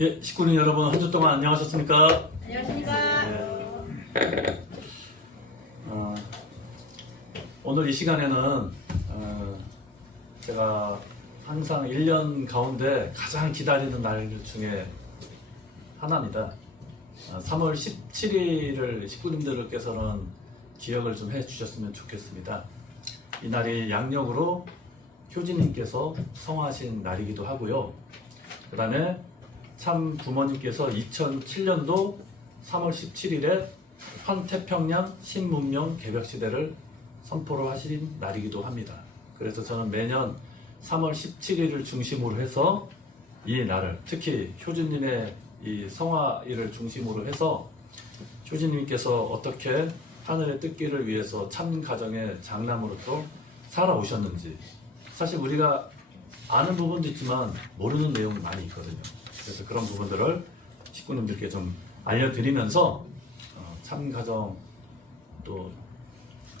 예, 식구님 여러분 한 주 동안 안녕하셨습니까? 안녕하십니까. 네. 오늘 이 시간에는 제가 항상 1년 가운데 가장 기다리는 날 중에 하나입니다. 3월 17일을 식구님들께서는 기억을 좀 해주셨으면 좋겠습니다. 이 날이 양력으로 효진님께서 성하신 날이기도 하고요. 그 다음에 참 부모님께서 2007년도 3월 17일에 환태평양 신문명 개벽시대를 선포를 하신 날이기도 합니다. 그래서 저는 매년 3월 17일을 중심으로 해서 이 날을, 특히 효진님의 이 성화일을 중심으로 해서 효진님께서 어떻게 하늘의 뜻기를 위해서 참 가정의 장남으로 또 살아오셨는지, 사실 우리가 아는 부분도 있지만 모르는 내용이 많이 있거든요. 그래서 그런 부분들을 식구님들께 좀 알려드리면서 참 가정, 또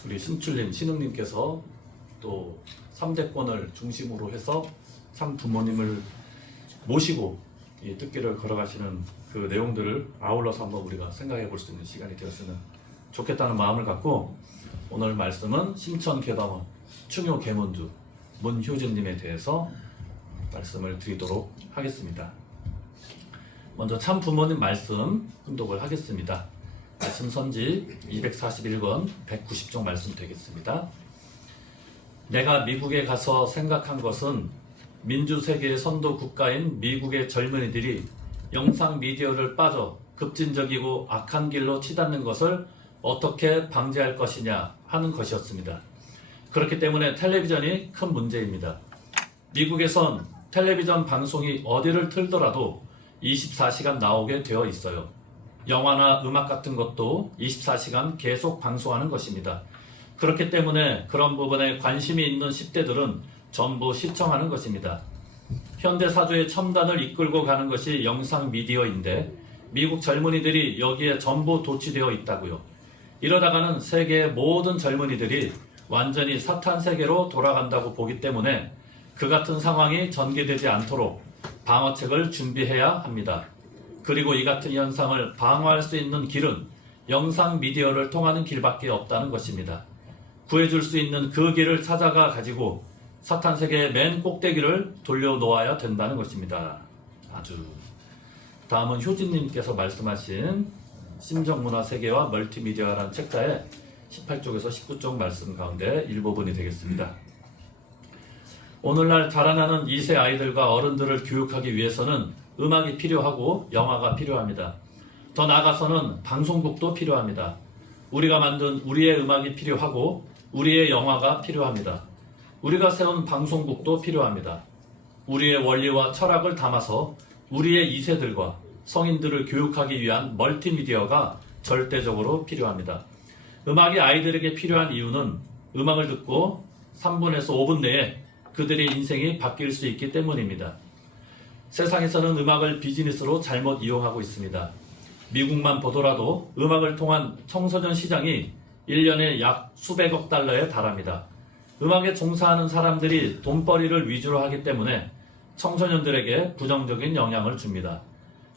우리 신출님, 신흥님께서 또 3대권을 중심으로 해서 참 부모님을 모시고 이 뜻길을 걸어가시는 그 내용들을 아울러서 한번 우리가 생각해 볼 수 있는 시간이 되었으면 좋겠다는 마음을 갖고 오늘 말씀은 심천개방원 충효 계문주 문효진님에 대해서 말씀을 드리도록 하겠습니다. 먼저 참 부모님 말씀 훈독을 하겠습니다. 말씀 선지 241권 190쪽 말씀 되겠습니다. 내가 미국에 가서 생각한 것은 민주세계의 선도 국가인 미국의 젊은이들이 영상 미디어를 빠져 급진적이고 악한 길로 치닫는 것을 어떻게 방지할 것이냐 하는 것이었습니다. 그렇기 때문에 텔레비전이 큰 문제입니다. 미국에선 텔레비전 방송이 어디를 틀더라도 24시간 나오게 되어 있어요. 영화나 음악 같은 것도 24시간 계속 방송하는 것입니다. 그렇기 때문에 그런 부분에 관심이 있는 10대들은 전부 시청하는 것입니다. 현대사주의 첨단을 이끌고 가는 것이 영상 미디어인데 미국 젊은이들이 여기에 전부 도취되어 있다고요. 이러다가는 세계의 모든 젊은이들이 완전히 사탄 세계로 돌아간다고 보기 때문에 그 같은 상황이 전개되지 않도록 방어책을 준비해야 합니다. 그리고 이 같은 현상을 방어할 수 있는 길은 영상 미디어를 통하는 길밖에 없다는 것입니다. 구해줄 수 있는 그 길을 찾아가 가지고 사탄 세계의 맨 꼭대기를 돌려놓아야 된다는 것입니다. 다음은 효진님께서 말씀하신 심정문화 세계와 멀티미디어라는 책자의 18쪽에서 19쪽 말씀 가운데 일부분이 되겠습니다. 오늘날 자라나는 2세 아이들과 어른들을 교육하기 위해서는 음악이 필요하고 영화가 필요합니다. 더 나아가서는 방송국도 필요합니다. 우리가 만든 우리의 음악이 필요하고 우리의 영화가 필요합니다. 우리가 세운 방송국도 필요합니다. 우리의 원리와 철학을 담아서 우리의 2세들과 성인들을 교육하기 위한 멀티미디어가 절대적으로 필요합니다. 음악이 아이들에게 필요한 이유는 음악을 듣고 3분에서 5분 내에 그들의 인생이 바뀔 수 있기 때문입니다. 세상에서는 음악을 비즈니스로 잘못 이용하고 있습니다. 미국만 보더라도 음악을 통한 청소년 시장이 1년에 약 수백억 달러에 달합니다. 음악에 종사하는 사람들이 돈벌이를 위주로 하기 때문에 청소년들에게 부정적인 영향을 줍니다.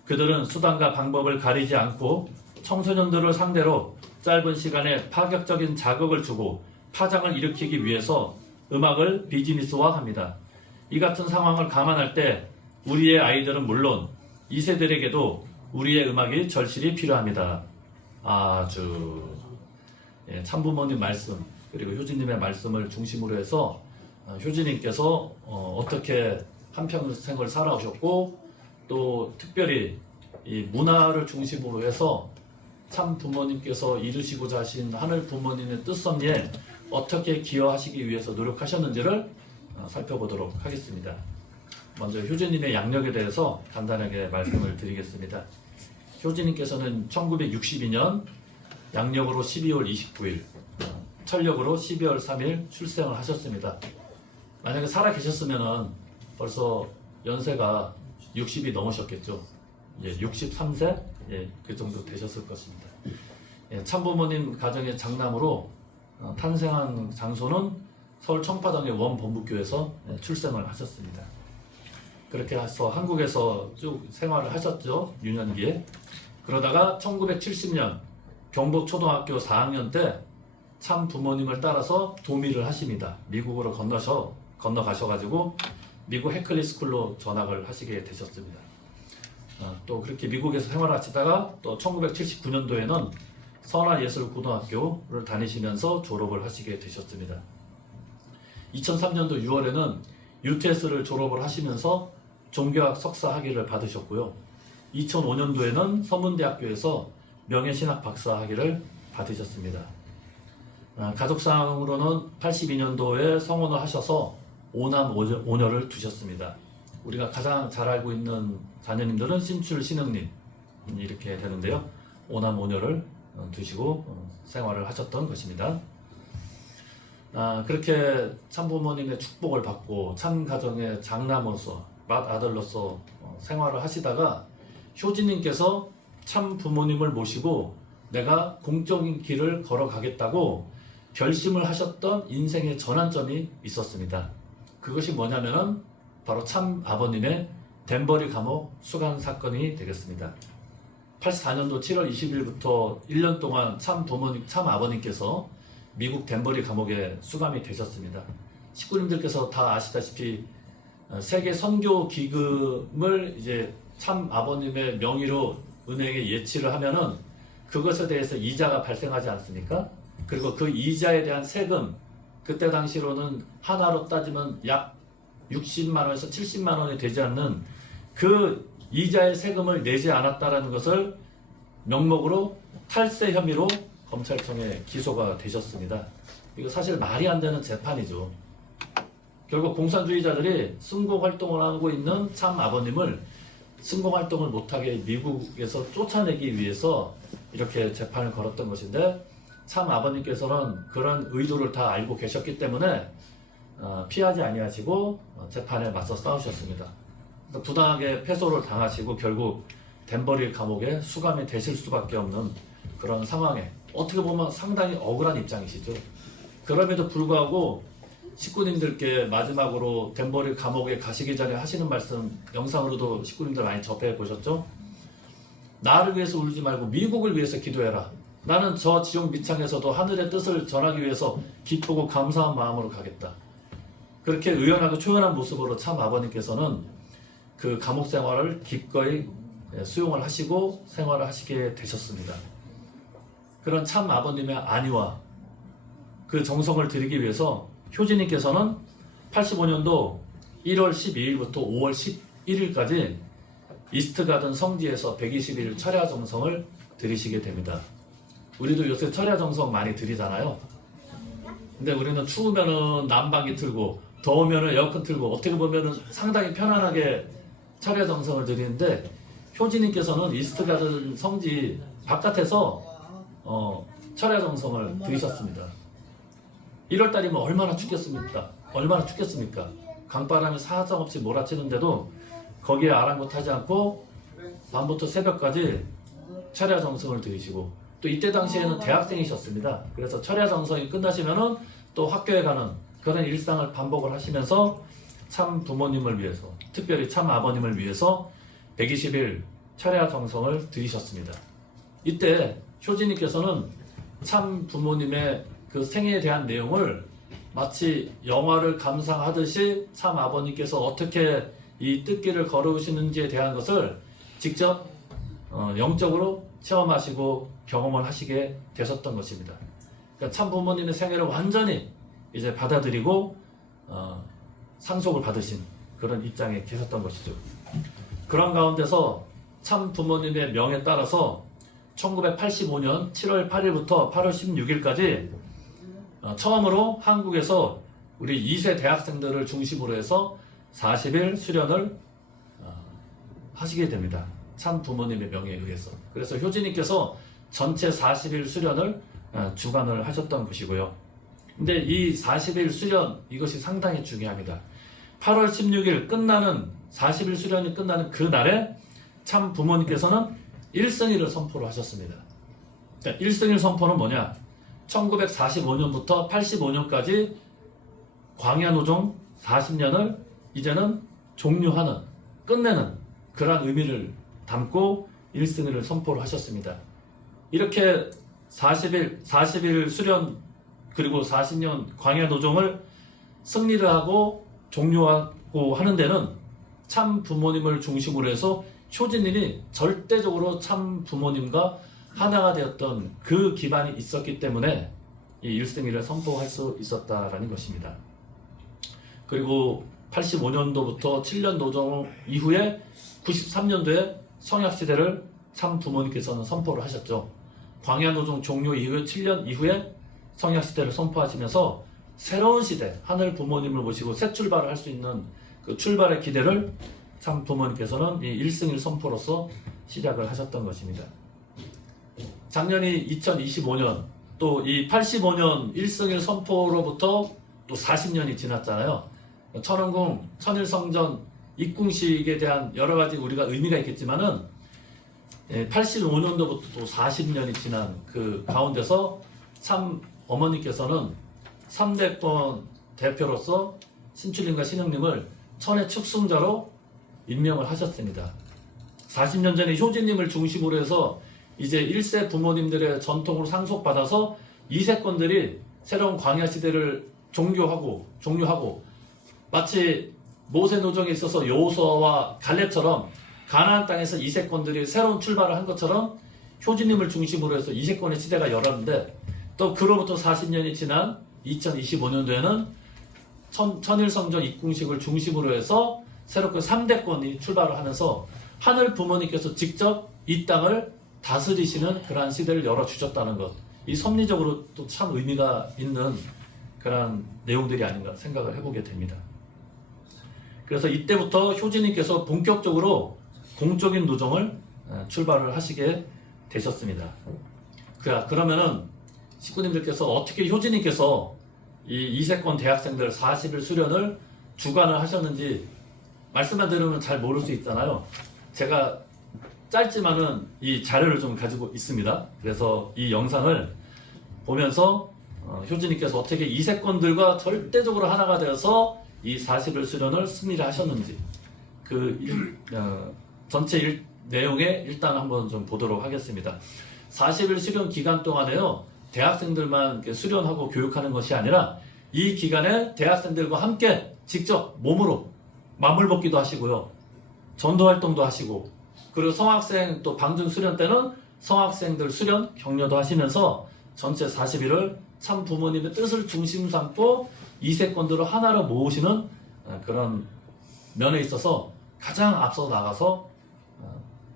그들은 수단과 방법을 가리지 않고 청소년들을 상대로 짧은 시간에 파격적인 자극을 주고 파장을 일으키기 위해서 음악을 비즈니스화합니다. 이 같은 상황을 감안할 때 우리의 아이들은 물론 2세들에게도 우리의 음악이 절실히 필요합니다. 참부모님 말씀 그리고 효진님의 말씀을 중심으로 해서 효진님께서 어떻게 한평생을 살아오셨고 또 특별히 이 문화를 중심으로 해서 참 부모님께서 이루시고자 하신 하늘 부모님의 뜻섭리에 어떻게 기여하시기 위해서 노력하셨는지를 살펴보도록 하겠습니다. 먼저 효진님의 양력에 대해서 간단하게 말씀을 드리겠습니다. 효진님께서는 1962년 양력으로 12월 29일, 철력으로 12월 3일 출생을 하셨습니다. 만약에 살아 계셨으면 벌써 연세가 60이 넘으셨겠죠. 63세? 그 정도 되셨을 것입니다. 참부모님 가정의 장남으로 탄생한 장소는 서울 청파동의 원본부교에서 출생을 하셨습니다. 그렇게 해서 한국에서 쭉 생활을 하셨죠. 유년기에. 그러다가 1970년 경북초등학교 4학년 때 참 부모님을 따라서 도미를 하십니다. 미국으로 건너가셔가지고 미국 해클리 스쿨로 전학을 하시게 되셨습니다. 또 그렇게 미국에서 생활하시다가 또 1979년도에는 선화예술고등학교를 다니시면서 졸업을 하시게 되셨습니다. 2003년도 6월에는 UTS를 졸업을 하시면서 종교학 석사 학위를 받으셨고요. 2005년도에는 서문대학교에서 명예신학 박사 학위를 받으셨습니다. 가족상으로는 82년도에 성혼을 하셔서 5남 5녀를 두셨습니다. 우리가 가장 잘 알고 있는 자녀님들은 신출 신흥님 이렇게 되는데요. 5남 5녀를 두시고 생활을 하셨던 것입니다. 그렇게 참부모님의 축복을 받고 참가정의 장남으로서 맏아들로서 생활을 하시다가 효진님께서 참부모님을 모시고 내가 공적인 길을 걸어가겠다고 결심을 하셨던 인생의 전환점이 있었습니다. 그것이 뭐냐면은 바로 참 아버님의 덴버리 감옥 수감 사건이 되겠습니다. 84년도 7월 20일부터 1년 동안 참 아버님께서 미국 덴버리 감옥에 수감이 되셨습니다. 식구님들께서 다 아시다시피 세계 선교 기금을 이제 참 아버님의 명의로 은행에 예치를 하면은 그것에 대해서 이자가 발생하지 않습니까? 그리고 그 이자에 대한 세금, 그때 당시로는 하나로 따지면 약 60만 원에서 70만 원이 되지 않는 그 이자의 세금을 내지 않았다라는 것을 명목으로 탈세 혐의로 검찰청에 기소가 되셨습니다. 이거 사실 말이 안 되는 재판이죠. 결국 공산주의자들이 승공활동을 하고 있는 참 아버님을 승공활동을 못하게 미국에서 쫓아내기 위해서 이렇게 재판을 걸었던 것인데 참 아버님께서는 그런 의도를 다 알고 계셨기 때문에 피하지 아니하시고 재판에 맞서 싸우셨습니다. 부당하게 패소를 당하시고 결국 덴버리 감옥에 수감이 되실 수밖에 없는 그런 상황에 어떻게 보면 상당히 억울한 입장이시죠. 그럼에도 불구하고 식구님들께 마지막으로 덴버리 감옥에 가시기 전에 하시는 말씀 영상으로도 식구님들 많이 접해 보셨죠? 나를 위해서 울지 말고 미국을 위해서 기도해라. 나는 저 지옥 밑창에서도 하늘의 뜻을 전하기 위해서 기쁘고 감사한 마음으로 가겠다. 그렇게 의연하고 초연한 모습으로 참 아버님께서는 그 감옥 생활을 기꺼이 수용을 하시고 생활을 하시게 되셨습니다. 그런 참 아버님의 안위와 그 정성을 드리기 위해서 효진님께서는 85년도 1월 12일부터 5월 11일까지 이스트가든 성지에서 120일 철야 정성을 드리시게 됩니다. 우리도 요새 철야 정성 많이 드리잖아요. 근데 우리는 추우면은 난방기 틀고 더우면은 에어컨 틀고 어떻게 보면은 상당히 편안하게 철야 정성을 드리는데 효진님께서는 이스트가든 성지 바깥에서 철야 정성을 드리셨습니다. 1월달이면 얼마나 춥겠습니까? 얼마나 춥겠습니까? 강바람이 사정없이 몰아치는데도 거기에 아랑곳하지 않고 밤부터 새벽까지 철야 정성을 드리시고 또 이때 당시에는 대학생이셨습니다. 그래서 철야 정성이 끝나시면은 또 학교에 가는 그런 일상을 반복을 하시면서 참 부모님을 위해서 특별히 참 아버님을 위해서 120일 철야 정성을 드리셨습니다. 이때 효진님께서는 참 부모님의 그 생애에 대한 내용을 마치 영화를 감상하듯이 참 아버님께서 어떻게 이 뜻길을 걸어오시는지에 대한 것을 직접 영적으로 체험하시고 경험을 하시게 되셨던 것입니다. 그러니까 참 부모님의 생애를 완전히 이제 받아들이고 상속을 받으신 그런 입장에 계셨던 것이죠. 그런 가운데서 참 부모님의 명에 따라서 1985년 7월 8일부터 8월 16일까지 처음으로 한국에서 우리 2세 대학생들을 중심으로 해서 40일 수련을 하시게 됩니다. 참 부모님의 명에 의해서. 그래서 효진님께서 전체 40일 수련을 주관을 하셨던 것이고요. 근데 이 40일 수련 이것이 상당히 중요합니다. 8월 16일 끝나는 40일 수련이 끝나는 그 날에 참 부모님께서는 1승일을 선포를 하셨습니다. 1승일 선포는 뭐냐? 1945년부터 85년까지 광야노종 40년을 이제는 종료하는 끝내는 그러한 의미를 담고 1승을 선포를 하셨습니다. 이렇게 40일 수련 그리고 40년 광야 노정을 승리를 하고 종료하고 하는 데는 참 부모님을 중심으로 해서 효진님이 절대적으로 참 부모님과 하나가 되었던 그 기반이 있었기 때문에 이 1승일을 선포할 수 있었다라는 것입니다. 그리고 85년도부터 7년 노정 이후에 93년도에 성약시대를 참 부모님께서는 선포를 하셨죠. 광야노정 종료 이후 7년 이후에 성약시대를 선포하시면서 새로운 시대, 하늘 부모님을 모시고 새 출발을 할 수 있는 그 출발의 기대를 참 부모님께서는 이 1승일 선포로서 시작을 하셨던 것입니다. 작년이 2025년, 또 이 85년 1승일 선포로부터 또 40년이 지났잖아요. 천원궁 천일성전 입궁식에 대한 여러 가지 우리가 의미가 있겠지만은 85년도부터 또 40년이 지난 그 가운데서 참 어머니께서는 3대권 대표로서 신출님과 신영님을 천의 축승자로 임명을 하셨습니다. 40년 전에 효진님을 중심으로 해서 이제 1세 부모님들의 전통으로 상속받아서 2세권들이 새로운 광야 시대를 종료하고 마치 모세 노정에 있어서 여호수아와 갈렙처럼 가나안 땅에서 2세권들이 새로운 출발을 한 것처럼 효진님을 중심으로 해서 2세권의 시대가 열었는데 또 그로부터 40년이 지난 2025년도에는 천일성전 입궁식을 중심으로 해서 새롭게 3대권이 출발을 하면서 하늘 부모님께서 직접 이 땅을 다스리시는 그러한 시대를 열어주셨다는 것, 이 섭리적으로 또 참 의미가 있는 그러한 내용들이 아닌가 생각을 해보게 됩니다. 그래서 이때부터 효진님께서 본격적으로 공적인 노정을 출발을 하시게 되셨습니다. 그러면은 식구님들께서 어떻게 효진님께서 이 2세권 대학생들 40일 수련을 주관을 하셨는지 말씀만 들으면 잘 모를 수 있잖아요. 제가 짧지만은 이 자료를 좀 가지고 있습니다. 그래서 이 영상을 보면서 효진님께서 어떻게 2세권들과 절대적으로 하나가 되어서 이 40일 수련을 승리를 하셨는지 전체 내용에 일단 한번 좀 보도록 하겠습니다. 40일 수련 기간 동안에요, 대학생들만 이렇게 수련하고 교육하는 것이 아니라 이 기간에 대학생들과 함께 직접 몸으로 맞물벗기도 하시고요, 전도 활동도 하시고, 그리고 성학생 또 방중 수련 때는 성학생들 수련 격려도 하시면서 전체 40일을 참 부모님의 뜻을 중심 삼고 2세권들을 하나로 모으시는 그런 면에 있어서 가장 앞서 나가서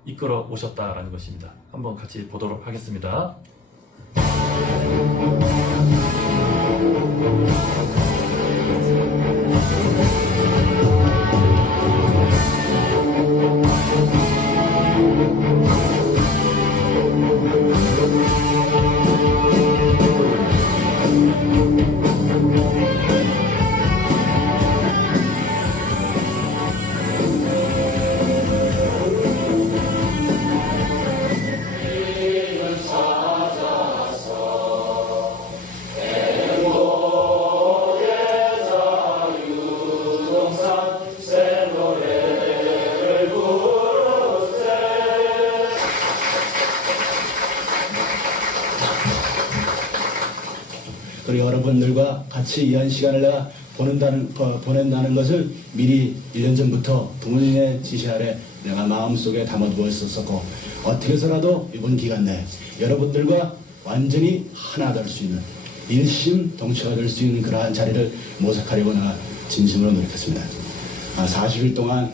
이끌어 오셨다라는 것입니다. 한번 같이 보도록 하겠습니다. 그리고 여러분들과 같이 이한 시간을 내가 보낸다는 것을 미리 1년 전부터 부모님의 지시 아래 내가 마음속에 담아두었었고, 어떻게 해서라도 이번 기간 내에 여러분들과 완전히 하나 될 수 있는 일심동체가 될 수 있는 그러한 자리를 모색하려고 내가 진심으로 노력했습니다. 40일 동안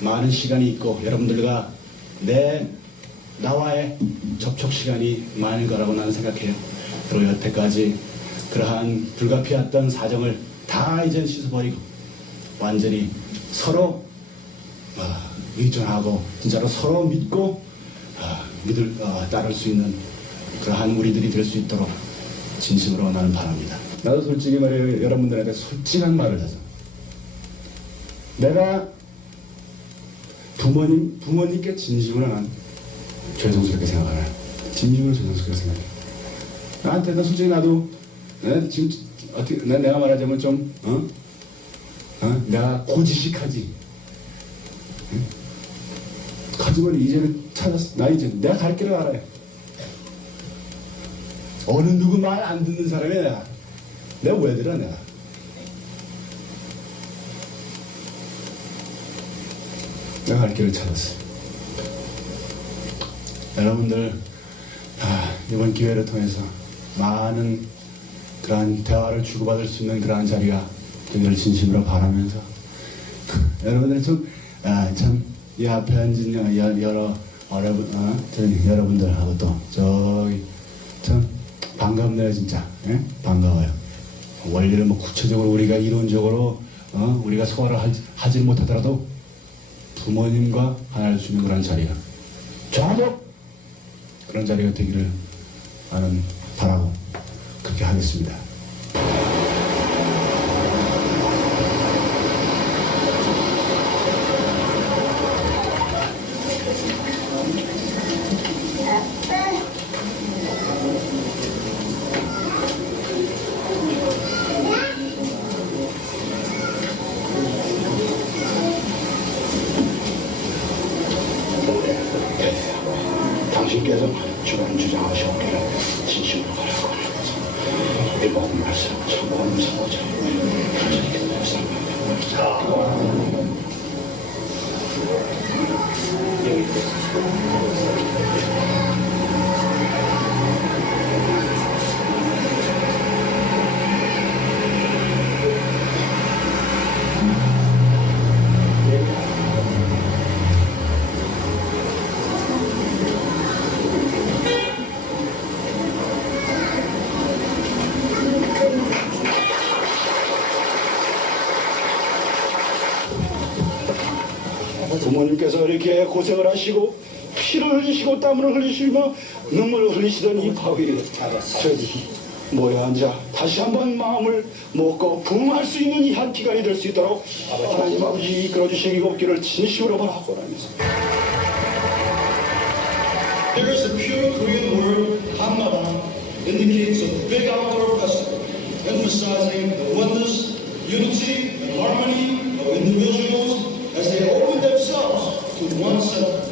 많은 시간이 있고 여러분들과 나와의 접촉 시간이 많은 거라고 나는 생각해요. 그리고 여태까지 그러한 불가피했던 사정을 다 이제 씻어버리고 완전히 서로 의존하고 진짜로 서로 믿고 따를 수 있는 그러한 우리들이 될 수 있도록 진심으로 나는 바랍니다. 나도 솔직히 말해요. 여러분들한테 솔직한 말을 해서 내가 부모님께 진심으로 난 죄송스럽게 생각하나요? 진심으로 죄송스럽게 생각해요. 나한테 솔직히 나도 지금 어떻게 내가 말하자면 좀 내가 고지식하지. 하지만 이제는 찾았어. 나 이제 내가 갈 길을 알아요. 어느 누구 말 안 듣는 사람이야. 내가 왜 들어 내가. 내가 갈 길을 찾았어. 여러분들 이번 기회를 통해서 많은 그러한 대화를 주고받을 수 있는 그러한 자리가 되기를 진심으로 바라면서 여러분들 참 이 앞에 앉은 여러분들하고 또 저기 참 반갑네요 진짜. 예? 반가워요. 원리를 뭐 구체적으로 우리가 이론적으로 우리가 소화를 하지 못하더라도 부모님과 하나를 수 있는 그런 자리가 저도 그런 자리가 되기를 나는 바라고 그렇게 하겠습니다. 당신께서 주관 주장하셨기를 진심으로 바라고 이 모든 말씀 참고하는 사고자 부모님께서 이렇게 고생을 하시고 피를 흘리시고 땀을 흘리시며 눈물을 흘리시던 이 바위를 저기 모여 앉아 다시 한번 마음을 먹고 부응할 수 있는 이 한 기간이 될 수 있도록 하나님 아버지 이끌어 주시기 없기를 진심으로 바라고 합니다. There is a pure Korean word, Hamnara, indicates a big outdoor festival, emphasizing the oneness, unity, and harmony of individuals as they open themselves to one self.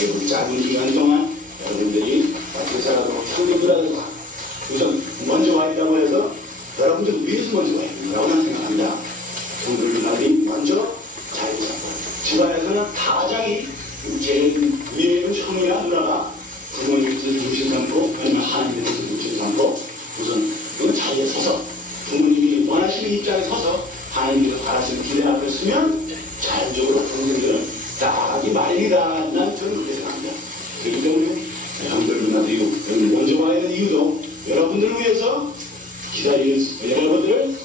이 짧은 기간 동안 여러분들이 어떻게 살아도 형님들하고 우선 먼저 와 있다고 해서 여러분들 위에서 먼저 와 있다고 난 생각합니다. 형들 누나들이 먼저 자리 잡고 집안에서는 가장이 제일 위에 있는 형이나 누나가 부모님께서 중심 삼고 아니면 하나님께서 중심 삼고 우선 그 자리에 서서 부모님이 원하시는 입장에 서서 하나님께서 바라시는 기대 앞에 서면 자연적으로 부모님들은 딱이 말이다. 난 저는 그렇게 생각합니다. 그렇기 때문에 형들 누나들이 여기 먼저 와야 하는 이유도 여러분들을 위해서 기다리는 여러분들을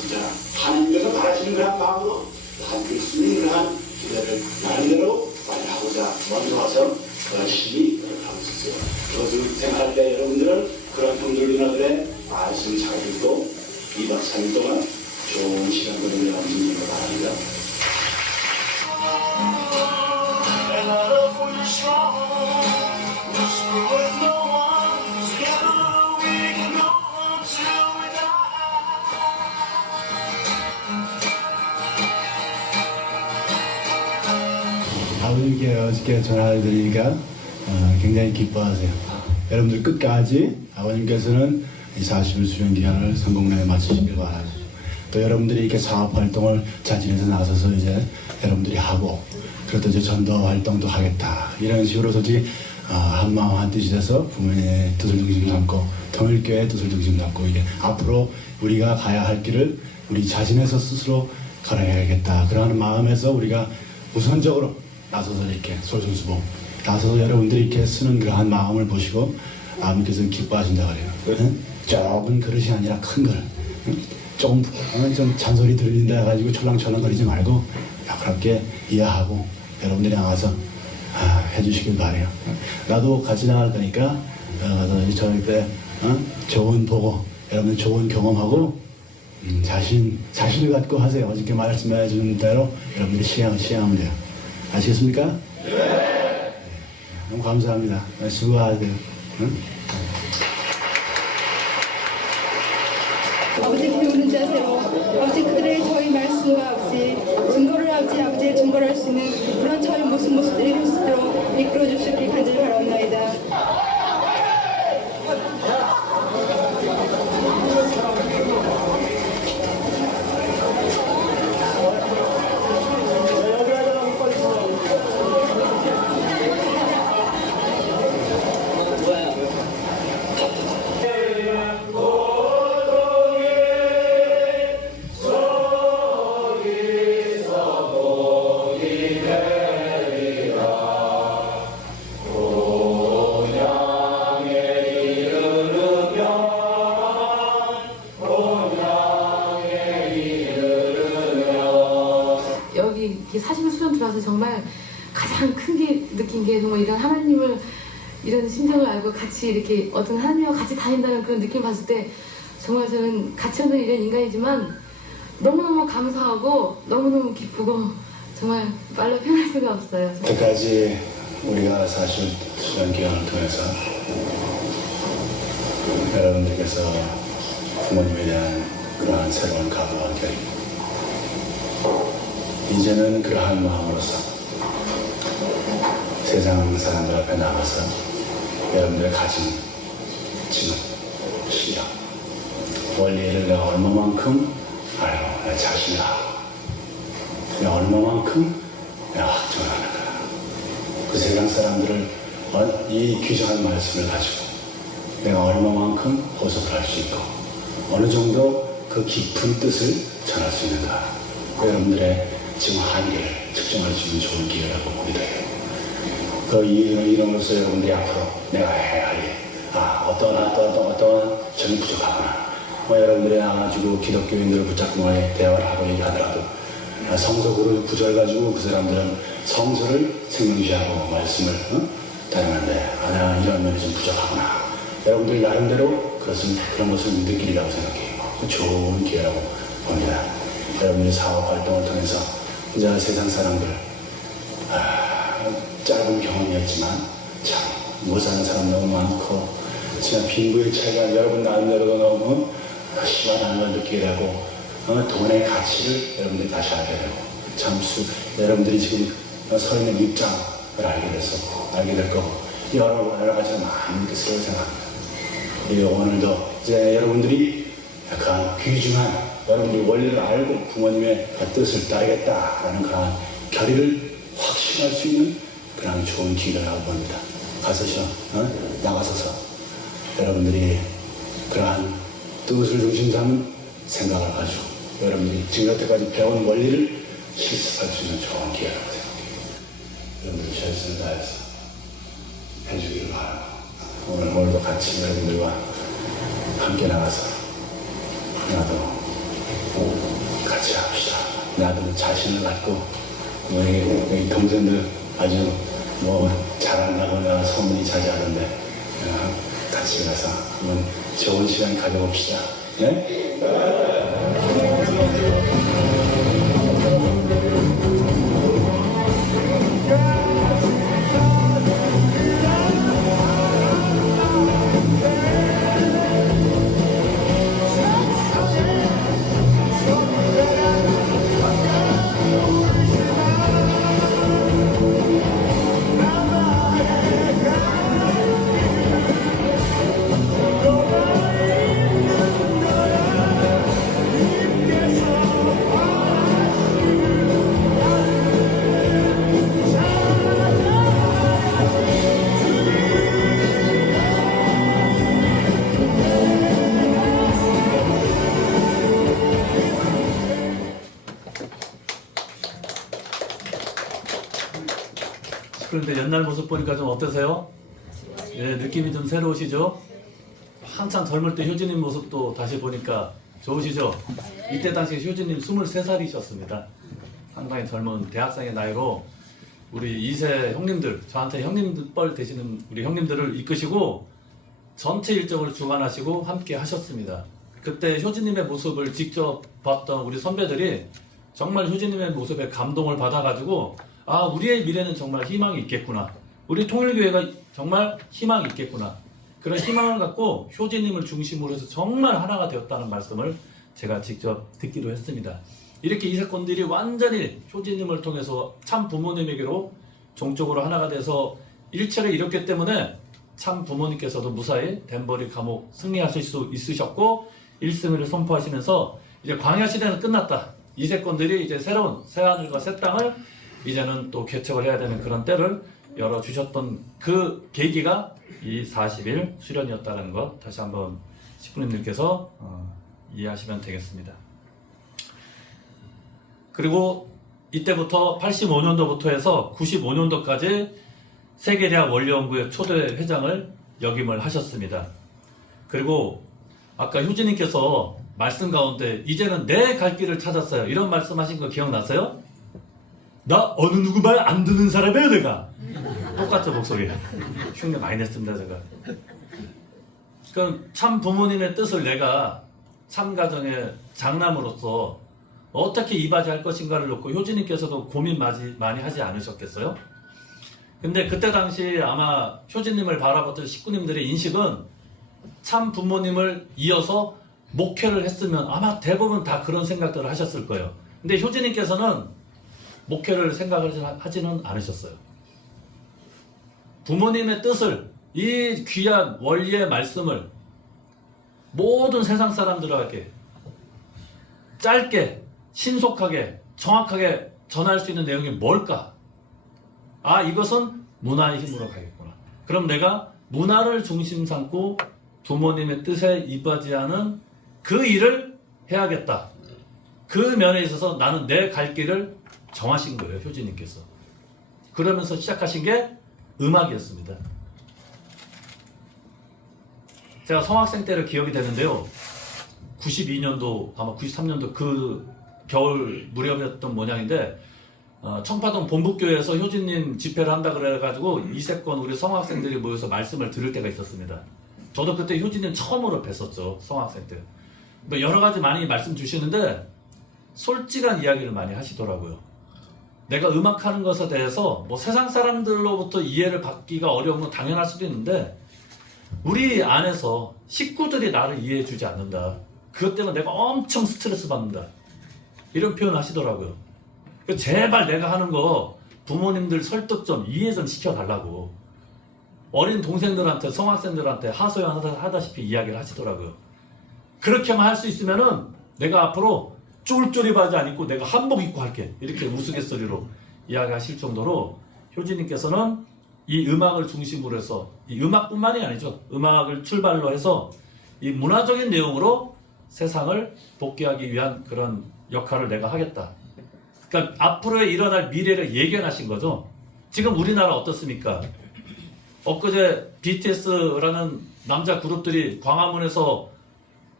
진짜 하나님께서 바라시는 그런 마음으로 함께 쓰는 그런 기대를 나름대로 많이 하고자 먼저 와서 열심히 하고 있었어요. 그것을 생각할 때 여러분들은 그런 형들 누나들의 말씀 잘 듣고 2박 3일 동안 좋은 시간 보내려 하시는 걸 바랍니다. 아버님께 어저께 전화를 드리니까 굉장히 기뻐하세요. 여러분들 끝까지 아버님께서는 이 40일 수련 기간을 성공리에 마치시길 바라죠. 또 여러분들이 이렇게 사업 활동을 자진해서 나서서 이제 여러분들이 하고 그것도 이제 전도 활동도 하겠다 이런 식으로 솔직히 한마음 한뜻이 돼서 부모님의 뜻을 중심 삼고 통일교회의 뜻을 중심 삼고 이게 앞으로 우리가 가야 할 길을 우리 자신에서 스스로 걸어야겠다 그러는 마음에서 우리가 우선적으로 나서서 이렇게 솔선수범 나서서 여러분들이 이렇게 쓰는 그러한 마음을 보시고 아버님께서 기뻐하신다 그래요. 응? 좁은 그릇이 아니라 큰 그릇. 응? 좀 잔소리 들린다 해가지고 철랑철랑거리지 말고 그렇게 이해하고 여러분들이 나가서 해주시길 바래요. 나도 같이 나갈 거니까 가서 저희 때 좋은 보고 여러분들 좋은 경험하고 자신을 갖고 하세요. 어저께 말씀해 주는 대로 여러분들이 시행하면 돼요. 아시겠습니까? 네. 너무 감사합니다. 수고하세요. 응? 아버지 배우는 자세로 아버지 그들의 저희 말씀과 아버지 증거를 아버지의 증거를 할 수 있는 그런 저희 모습들이 될 수 있도록 이끌어 주시길 간절히 바랍니다. 여기 이렇게 40일 들어와서 정말 가장 큰 게 느낀 게 정말 이런 하나님을 이런 심정을 알고 같이 이렇게 어떤 하나님과 같이 다닌다는 그런 느낌 봤을 때 정말 저는 같이 없는 이런 인간이지만 너무너무 감사하고 너무너무 기쁘고 정말 말로 표현할 수가 없어요. 여태까지 우리가 사실 수련 기간을 통해서 여러분들께서 부모님에 대한 그러한 새로운 각오와 결의, 이제는 그러한 마음으로서 세상 사람들 앞에 나가서 여러분들의 가진 지능, 실력, 원리를 내가 얼마만큼 알고 내 자신을 알고 내가 얼마만큼 내가 확정하는가, 그 세상 사람들을 이 귀중한 말씀을 가지고 내가 얼마만큼 호소를 할 수 있고 어느 정도 그 깊은 뜻을 전할 수 있는가, 여러분들의 지금 한계를 측정할 수 있는 좋은 기회라고 보게 돼요. 그 이름으로써 여러분들이 앞으로 내가 해야 할 일, 어떠한 점이 부족하구나, 여러분들이 나가지고 기독교인들을 붙잡고 대화를 하고 얘기하더라도 성서구를 구절 가지고 그 사람들은 성서를 생명시하고 말씀을 따르는데 내가 이런 면이 좀 부족하구나, 여러분들 나름대로 그런 것을 느끼리라고 생각해요. 좋은 기회라고 봅니다. 여러분들의 사업 활동을 통해서 이제 세상 사람들 짧은 경험이었지만 참 못 사는 사람 너무 많고 진짜 빈부의 차이가 여러분 나름대로도 너무 심하다는 걸 느끼게 되고 돈의 가치를 여러분들이 다시 알게 되고 여러분들이 지금 서 있는 입장을 알게 될 거고 여러 가지가 많은 뜻으로 생각합니다. 그리고 오늘도 이제 여러분들이 약간 귀중한 여러분들이 원리를 알고 부모님의 뜻을 따르겠다라는 그런 결의를 확신할 수 있는 그런 좋은 기회라고 봅니다. 나가서서 여러분들이 그러한 뜻을 중심 삼은 생각을 가지고 여러분들이 지금 여태까지 배운 원리를 실습할 수 있는 좋은 기회라고 생각해요. 여러분들 최선을 다해서 해주기를 바라고 오늘도 같이 여러분들과 함께 나가서 나도 같이 합시다. 나도 자신을 갖고 우리 동생들 아주 잘한다거나 소문이 자자하던데 같이 가서 한번 좋은 시간 가져봅시다. 네? 그런데 옛날 모습 보니까 좀 어떠세요? 예, 느낌이 좀 새로우시죠? 한창 젊을 때 효진님 모습도 다시 보니까 좋으시죠? 이때 당시 효진님 23살이셨습니다. 상당히 젊은 대학생의 나이로 우리 2세 형님들, 저한테 형님뻘 되시는 우리 형님들을 이끄시고 전체 일정을 주관하시고 함께 하셨습니다. 그때 효진님의 모습을 직접 봤던 우리 선배들이 정말 효진님의 모습에 감동을 받아가지고 우리의 미래는 정말 희망이 있겠구나. 우리 통일교회가 정말 희망이 있겠구나. 그런 희망을 갖고 효진님을 중심으로 해서 정말 하나가 되었다는 말씀을 제가 직접 듣기로 했습니다. 이렇게 이세권들이 완전히 효진님을 통해서 참 부모님에게로 종적으로 하나가 돼서 일체를 이뤘기 때문에 참 부모님께서도 무사히 덴버리 감옥 승리하실 수 있으셨고 1승을 선포하시면서 이제 광야 시대는 끝났다. 이세권들이 이제 새로운 새하늘과 새 땅을 이제는 또 개척을 해야 되는 그런 때를 열어주셨던 그 계기가 이 40일 수련이었다는 것 다시 한번 식구님들께서 이해하시면 되겠습니다. 그리고 이때부터 85년도부터 해서 95년도까지 세계대학 원리연구회 초대 회장을 역임을 하셨습니다. 그리고 아까 효진님께서 말씀 가운데 이제는 내 갈 길을 찾았어요. 이런 말씀하신 거 기억나세요? 나 어느 누구 말 안 듣는 사람이에요 내가. 똑같죠 목소리. 흉내 많이 냈습니다 제가. 그럼 참 부모님의 뜻을 내가 참 가정의 장남으로서 어떻게 이바지할 것인가를 놓고 효진님께서도 고민 많이 하지 않으셨겠어요? 근데 그때 당시 아마 효진님을 바라봤던 식구님들의 인식은 참 부모님을 이어서 목회를 했으면 아마 대부분 다 그런 생각들을 하셨을 거예요. 근데 효진님께서는 목회를 생각하지는 않으셨어요. 부모님의 뜻을, 이 귀한 원리의 말씀을 모든 세상 사람들에게 짧게, 신속하게, 정확하게 전할 수 있는 내용이 뭘까? 아, 이것은 문화의 힘으로 가겠구나. 그럼 내가 문화를 중심 삼고 부모님의 뜻에 이바지하는 그 일을 해야겠다. 그 면에 있어서 나는 내 갈 길을 정하신 거예요, 효진님께서. 그러면서 시작하신 게 음악이었습니다. 제가 성학생 때를 기억이 되는데요. 92년도, 아마 93년도 그 겨울 무렵이었던 모양인데, 청파동 본북교회에서 효진님 집회를 한다 그래가지고 이세권 우리 성학생들이 모여서 말씀을 들을 때가 있었습니다. 저도 그때 효진님 처음으로 뵀었죠, 성학생 때. 뭐 여러 가지 많이 말씀 주시는데 솔직한 이야기를 많이 하시더라고요. 내가 음악하는 것에 대해서 뭐 세상 사람들로부터 이해를 받기가 어려운 건 당연할 수도 있는데 우리 안에서 식구들이 나를 이해해 주지 않는다. 그것 때문에 내가 엄청 스트레스 받는다. 이런 표현을 하시더라고요. 제발 내가 하는 거 부모님들 설득 좀 이해 좀 시켜달라고. 어린 동생들한테, 성학생들한테 하소연하다시피 이야기를 하시더라고요. 그렇게만 할 수 있으면은 내가 앞으로 쫄쫄이 바지 안 입고 내가 한복 입고 할게. 이렇게 우스갯소리로 이야기하실 정도로 효진님께서는 이 음악을 중심으로 해서, 이 음악뿐만이 아니죠. 음악을 출발로 해서 이 문화적인 내용으로 세상을 복귀하기 위한 그런 역할을 내가 하겠다. 그러니까 앞으로 일어날 미래를 예견하신 거죠. 지금 우리나라 어떻습니까? 엊그제 BTS라는 남자 그룹들이 광화문에서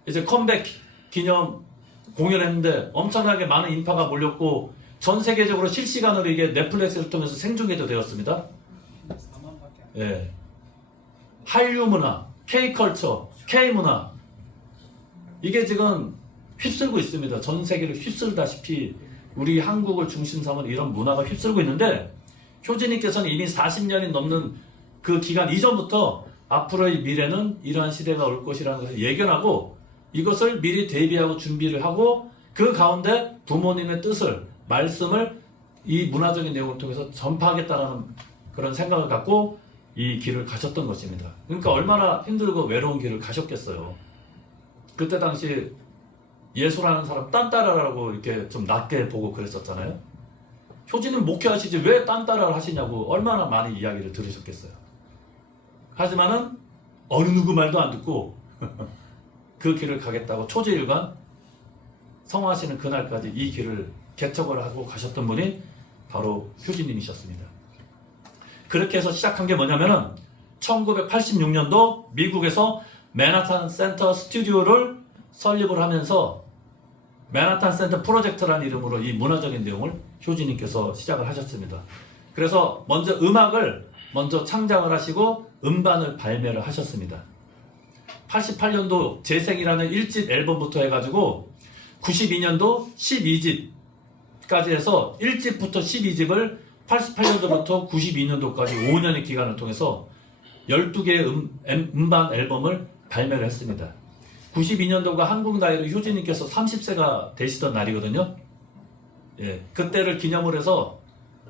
이제 컴백 기념 공연했는데 엄청나게 많은 인파가 몰렸고 전 세계적으로 실시간으로 이게 넷플릭스를 통해서 생중계도 되었습니다. 예. 한류 문화, K컬처, K문화 이게 지금 휩쓸고 있습니다. 전 세계를 휩쓸다시피 우리 한국을 중심 삼은 이런 문화가 휩쓸고 있는데 효진님께서는 이미 40년이 넘는 그 기간 이전부터 앞으로의 미래는 이러한 시대가 올 것이라는 것을 예견하고 이것을 미리 대비하고 준비를 하고 그 가운데 부모님의 뜻을, 말씀을 이 문화적인 내용을 통해서 전파하겠다라는 그런 생각을 갖고 이 길을 가셨던 것입니다. 그러니까 얼마나 힘들고 외로운 길을 가셨겠어요. 그때 당시 예수라는 사람 딴따라라고 이렇게 좀 낮게 보고 그랬었잖아요. 효진님 목회하시지 왜 딴따라를 하시냐고 얼마나 많이 이야기를 들으셨겠어요. 하지만은 어느 누구 말도 안 듣고 그 길을 가겠다고 초지일관 성화하시는 그날까지 이 길을 개척을 하고 가셨던 분이 바로 효진님이셨습니다. 그렇게 해서 시작한 게 뭐냐면은 1986년도 미국에서 맨하탄 센터 스튜디오를 설립을 하면서 맨하탄 센터 프로젝트라는 이름으로 이 문화적인 내용을 효진님께서 시작을 하셨습니다. 그래서 먼저 음악을 먼저 창작을 하시고 음반을 발매를 하셨습니다. 88년도 재생이라는 1집 앨범부터 해가지고 92년도 12집까지 해서 1집부터 12집을 88년도부터 92년도까지 5년의 기간을 통해서 12개의 음반 앨범을 발매를 했습니다. 92년도가 한국 나이로 효진님께서 30세가 되시던 날이거든요. 예, 그때를 기념을 해서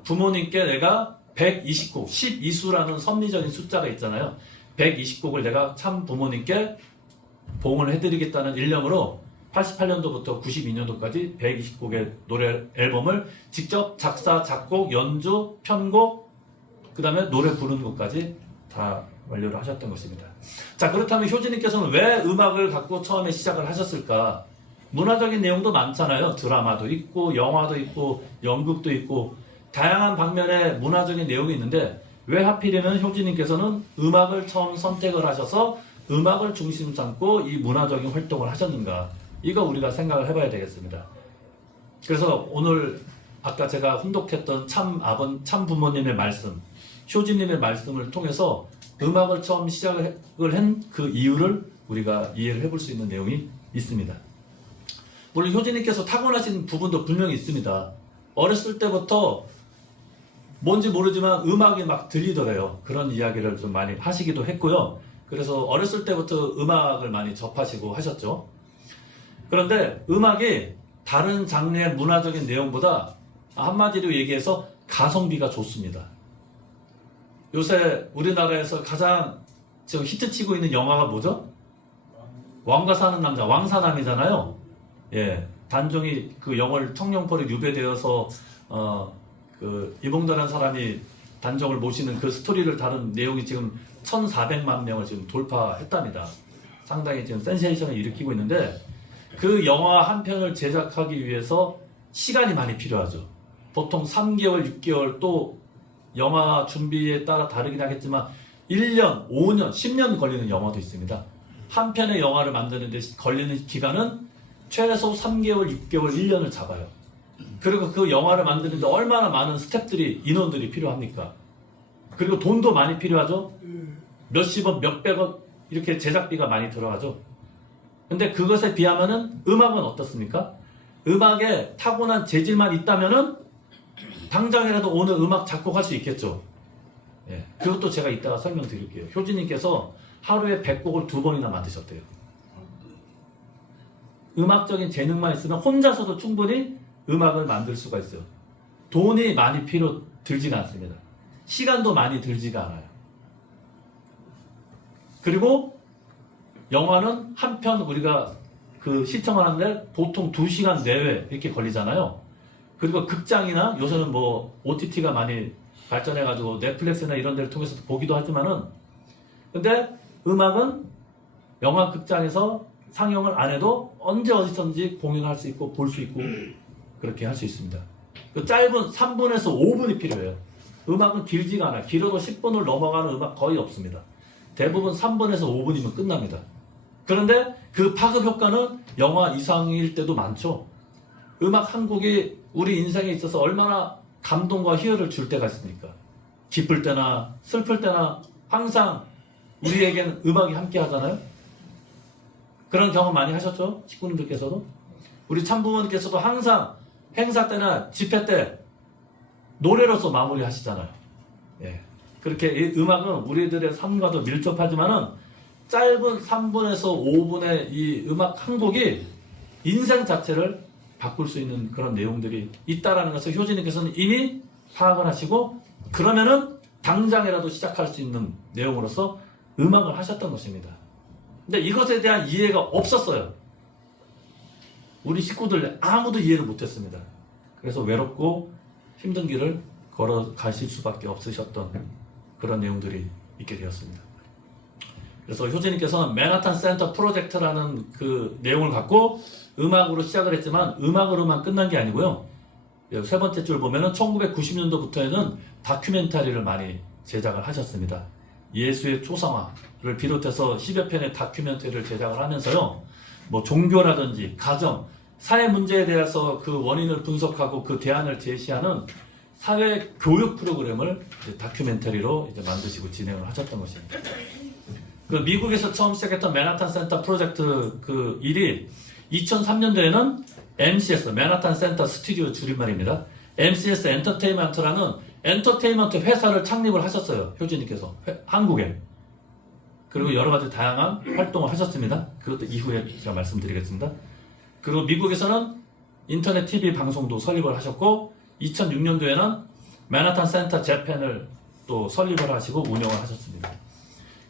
부모님께 내가 120곡, 12수라는 섭리적인 숫자가 있잖아요. 120곡을 내가 참 부모님께 봉을 해드리겠다는 일념으로 88년도부터 92년도까지 120곡의 노래 앨범을 직접 작사, 작곡, 연주, 편곡, 그 다음에 노래 부르는 것까지 다 완료를 하셨던 것입니다. 자, 그렇다면 효진님께서는 왜 음악을 갖고 처음에 시작을 하셨을까? 문화적인 내용도 많잖아요. 드라마도 있고, 영화도 있고, 연극도 있고, 다양한 방면의 문화적인 내용이 있는데 왜 하필이면 효진님께서는 음악을 처음 선택을 하셔서 음악을 중심 삼고 이 문화적인 활동을 하셨는가? 이거 우리가 생각을 해봐야 되겠습니다. 그래서 오늘 아까 제가 훈독했던 참 부모님의 말씀, 효진님의 말씀을 통해서 음악을 처음 시작을 한 그 이유를 우리가 이해를 해볼 수 있는 내용이 있습니다. 물론 효진님께서 타고나신 부분도 분명히 있습니다. 어렸을 때부터 뭔지 모르지만 음악이 막 들리더래요. 그런 이야기를 좀 많이 하시기도 했고요. 그래서 어렸을 때부터 음악을 많이 접하시고 하셨죠. 그런데 음악이 다른 장르의 문화적인 내용보다 한마디로 얘기해서 가성비가 좋습니다. 요새 우리나라에서 가장 지금 히트치고 있는 영화가 뭐죠? 왕과 사는 남자, 왕사남이잖아요. 예, 단종이 그 영월 청룡포에 유배되어서 그 이봉도라는 사람이 단종을 모시는 그 스토리를 다룬 내용이 지금 1,400만 명을 지금 돌파했답니다. 상당히 지금 센세이션을 일으키고 있는데 그 영화 한 편을 제작하기 위해서 시간이 많이 필요하죠. 보통 3개월, 6개월 또 영화 준비에 따라 다르긴 하겠지만 1년, 5년, 10년 걸리는 영화도 있습니다. 한 편의 영화를 만드는데 걸리는 기간은 최소 3개월, 6개월, 1년을 잡아요. 그리고 그 영화를 만드는데 얼마나 많은 스태프들이, 인원들이 필요합니까? 그리고 돈도 많이 필요하죠? 몇십억, 몇백억 이렇게 제작비가 많이 들어가죠. 근데 그것에 비하면은 음악은 어떻습니까? 음악에 타고난 재질만 있다면은 당장이라도 오늘 음악 작곡할 수 있겠죠. 예, 그것도 제가 이따가 설명드릴게요. 효진님께서 하루에 100곡을 2번이나 만드셨대요. 음악적인 재능만 있으면 혼자서도 충분히 음악을 만들 수가 있어요. 돈이 많이 들지가 않습니다. 시간도 많이 들지가 않아요. 그리고 영화는 한 편 우리가 그 시청하는데 보통 2시간 내외 이렇게 걸리잖아요. 그리고 극장이나 요새는 뭐 OTT가 많이 발전해가지고 넷플릭스나 이런 데를 통해서 보기도 하지만은 근데 음악은 영화 극장에서 상영을 안 해도 언제 어디서든지 공연할 수 있고 볼 수 있고 그렇게 할 수 있습니다. 그 짧은 3분에서 5분이 필요해요. 음악은 길지가 않아요. 길어도 10분을 넘어가는 음악 거의 없습니다. 대부분 3분에서 5분이면 끝납니다. 그런데 그 파급 효과는 영화 이상일 때도 많죠. 음악 한 곡이 우리 인생에 있어서 얼마나 감동과 희열을 줄 때가 있습니까? 기쁠 때나 슬플 때나 항상 우리에게는 음악이 함께 하잖아요. 그런 경험 많이 하셨죠? 식구님들께서도. 우리 참부모님께서도 항상 행사 때나 집회 때 노래로서 마무리 하시잖아요. 예. 그렇게 이 음악은 우리들의 삶과도 밀접하지만은 짧은 3분에서 5분의 이 음악 한 곡이 인생 자체를 바꿀 수 있는 그런 내용들이 있다라는 것을 효진님께서는 이미 파악을 하시고 그러면은 당장이라도 시작할 수 있는 내용으로서 음악을 하셨던 것입니다. 근데 이것에 대한 이해가 없었어요. 우리 식구들 아무도 이해를 못했습니다. 그래서 외롭고 힘든 길을 걸어가실 수밖에 없으셨던 그런 내용들이 있게 되었습니다. 그래서 효진님께서는 맨하탄 센터 프로젝트라는 그 내용을 갖고 음악으로 시작을 했지만 음악으로만 끝난 게 아니고요. 세 번째 줄 보면은 1990년도부터에는 다큐멘터리를 많이 제작을 하셨습니다. 예수의 초상화를 비롯해서 10여 편의 다큐멘터리를 제작을 하면서요. 뭐 종교라든지 가정, 사회 문제에 대해서 그 원인을 분석하고 그 대안을 제시하는 사회 교육 프로그램을 이제 다큐멘터리로 이제 만드시고 진행을 하셨던 것입니다. 그 미국에서 처음 시작했던 맨하탄 센터 프로젝트 그 일이 2003년도에는 MCS, 맨하탄 센터 스튜디오 줄임말입니다. MCS 엔터테인먼트라는 엔터테인먼트 회사를 창립을 하셨어요. 효진님께서. 한국에. 그리고 여러 가지 다양한 활동을 하셨습니다. 그것도 이후에 제가 말씀드리겠습니다. 그리고 미국에서는 인터넷 TV 방송도 설립을 하셨고 2006년도에는 맨하탄 센터 재팬을 또 설립을 하시고 운영을 하셨습니다.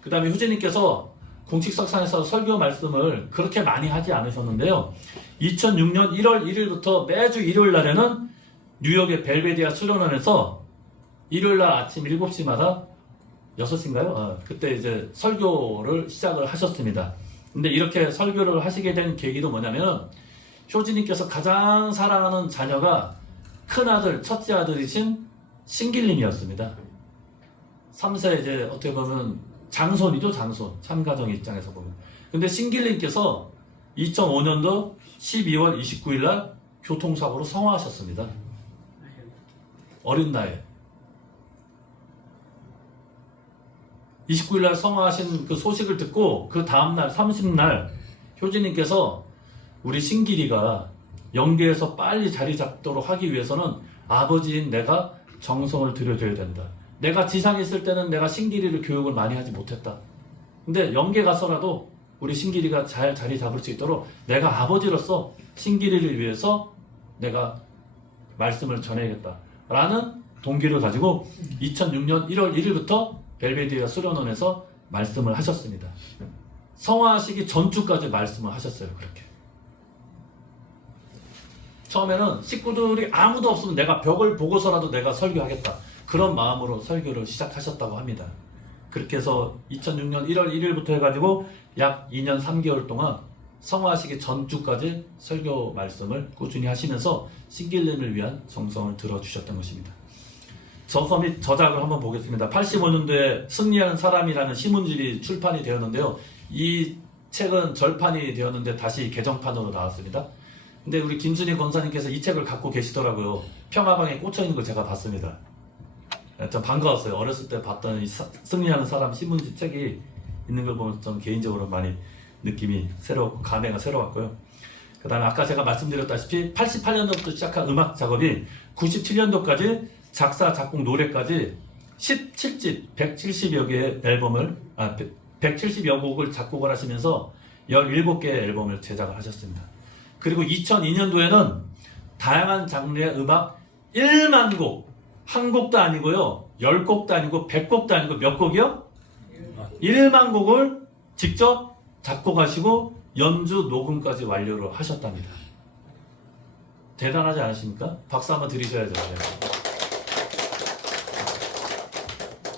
그 다음에 휴지님께서 공식석상에서 설교 말씀을 그렇게 많이 하지 않으셨는데요. 2006년 1월 1일부터 매주 일요일 날에는 뉴욕의 벨베디아 수련원에서 일요일 날 아침 7시마다 6시인가요? 그때 이제 설교를 시작을 하셨습니다. 근데 이렇게 설교를 하시게 된 계기도 뭐냐면 효진님께서 가장 사랑하는 자녀가 큰아들, 첫째 아들이신 신길님이었습니다. 3세 이제 어떻게 보면 장손이죠, 장손. 참가정 입장에서 보면. 근데 신길님께서 2005년도 12월 29일 날 교통사고로 성화하셨습니다. 어린 나이에. 29일 날 성화하신 그 소식을 듣고 그 다음날 30날 효진님께서 우리 신길이가 영계에서 빨리 자리 잡도록 하기 위해서는 아버지인 내가 정성을 들여줘야 된다. 내가 지상에 있을 때는 내가 신길이를 교육을 많이 하지 못했다. 근데 영계 가서라도 우리 신길이가 잘 자리 잡을 수 있도록 내가 아버지로서 신길이를 위해서 내가 말씀을 전해야겠다. 라는 동기를 가지고 2006년 1월 1일부터 벨베디아 수련원에서 말씀을 하셨습니다. 성화하시기 전주까지 말씀을 하셨어요. 그렇게. 처음에는 식구들이 아무도 없으면 내가 벽을 보고서라도 내가 설교하겠다. 그런 마음으로 설교를 시작하셨다고 합니다. 그렇게 해서 2006년 1월 1일부터 해가지고 약 2년 3개월 동안 성화하시기 전주까지 설교 말씀을 꾸준히 하시면서 신길님을 위한 정성을 들어주셨던 것입니다. 저서 및 저작을 한번 보겠습니다. 85년도에 승리하는 사람이라는 신문집이 출판이 되었는데요. 이 책은 절판이 되었는데 다시 개정판으로 나왔습니다. 근데 우리 김순희 권사님께서 이 책을 갖고 계시더라고요. 평화방에 꽂혀있는 걸 제가 봤습니다. 좀 반가웠어요. 어렸을 때 봤던 이 승리하는 사람 신문집 책이 있는 걸 보면 좀 개인적으로 많이 느낌이 새롭고 감회가 새로웠고요. 그 다음에 아까 제가 말씀드렸다시피 88년도부터 시작한 음악 작업이 97년도까지 작사, 작곡, 노래까지 17집 170여 개의 앨범을 170여 곡을 작곡을 하시면서 17개의 앨범을 제작을 하셨습니다. 그리고 2002년도에는 다양한 장르의 음악 1만 곡, 한 곡도 아니고요, 10곡도 아니고 100곡도 아니고 몇 곡이요? 1만 곡을 직접 작곡하시고 연주 녹음까지 완료를 하셨답니다. 대단하지 않으십니까? 박수 한번 드리셔야죠.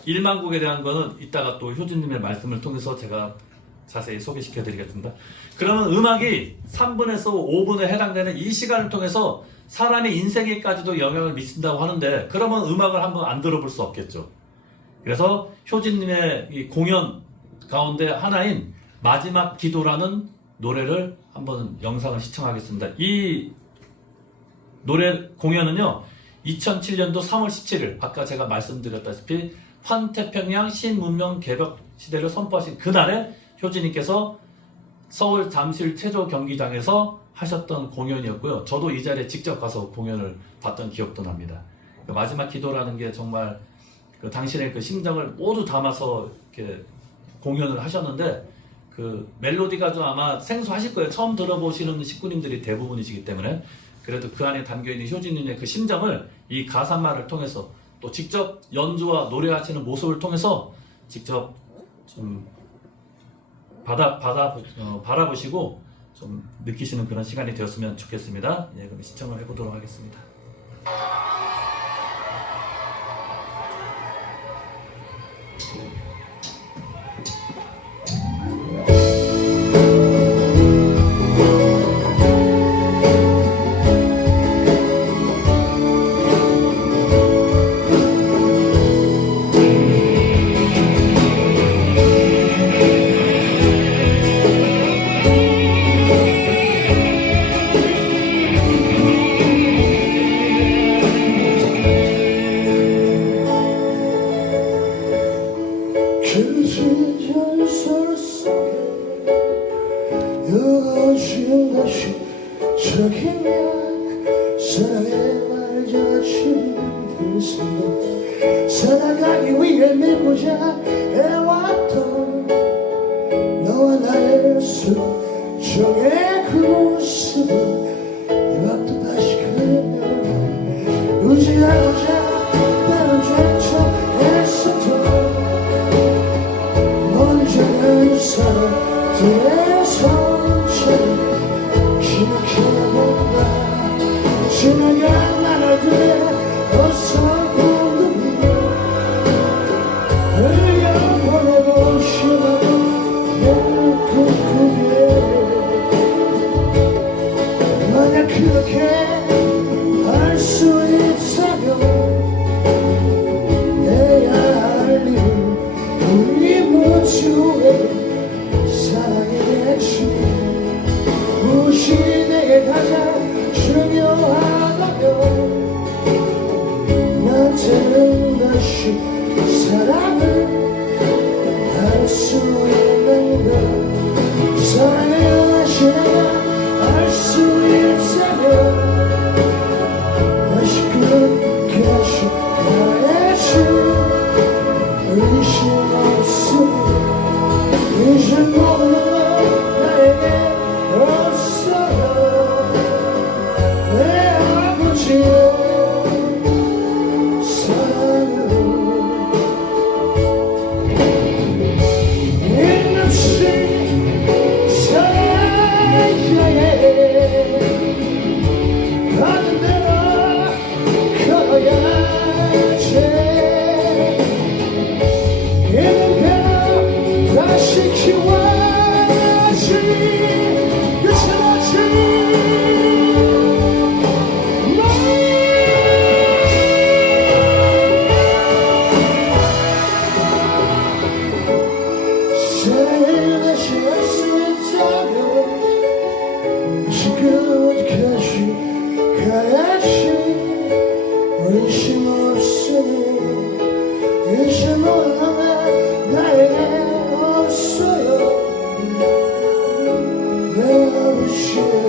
1만 곡에 대한 거는 이따가 또 효진님의 말씀을 통해서 제가 자세히 소개시켜 드리겠습니다. 그러면 음악이 3분에서 5분에 해당되는 이 시간을 통해서 사람의 인생에까지도 영향을 미친다고 하는데, 그러면 음악을 한번 안 들어볼 수 없겠죠. 그래서 효진님의 이 공연 가운데 하나인 마지막 기도라는 노래를 한번 영상을 시청하겠습니다. 이 노래 공연은요, 2007년도 3월 17일 아까 제가 말씀드렸다시피 환태평양 신문명 개벽 시대를 선포하신 그날에 효진님께서 서울 잠실 체조 경기장에서 하셨던 공연이었고요. 저도 이 자리에 직접 가서 공연을 봤던 기억도 납니다. 마지막 기도라는 게 정말 당신의 그 심정을 모두 담아서 이렇게 공연을 하셨는데, 그 멜로디가 좀 아마 생소하실 거예요. 처음 들어보시는 식구님들이 대부분이시기 때문에. 그래도 그 안에 담겨있는 효진님의 그 심정을 이 가사말을 통해서 또 직접 연주와 노래하시는 모습을 통해서 직접 좀 바라보시고 좀 느끼시는 그런 시간이 되었으면 좋겠습니다. 예, 그럼 시청을 해보도록 하겠습니다. 그 시절 속에 요거 지금 다시 저기면 사랑의 말자치는 그 생각 살아가기 위해 믿고자 해왔던 순정의 그 모습을 이 밤도 다시 그리면 의지하고자 다른 죄쳐 애써도 먼저는 사람들의 손처럼 기억해본다 지나간 나날들의 어설픈 흘려보내고 싶어 내 꿈꾸게 만약 그렇게 할 수 있다면 내야 할 일은 우리 모두의 사랑이겠지 무엇이 내게 가장 중요하다면 나한테는 다시 사랑을 할 수 있는가 사랑을 다시 내가 할 수 있다면 다시 끝까지 가야지 의심 없으면 이제 모든 건 나에게 없어요 내 아버지의 의심 없으니 이제 모든 나에게 없어요 내 아버지의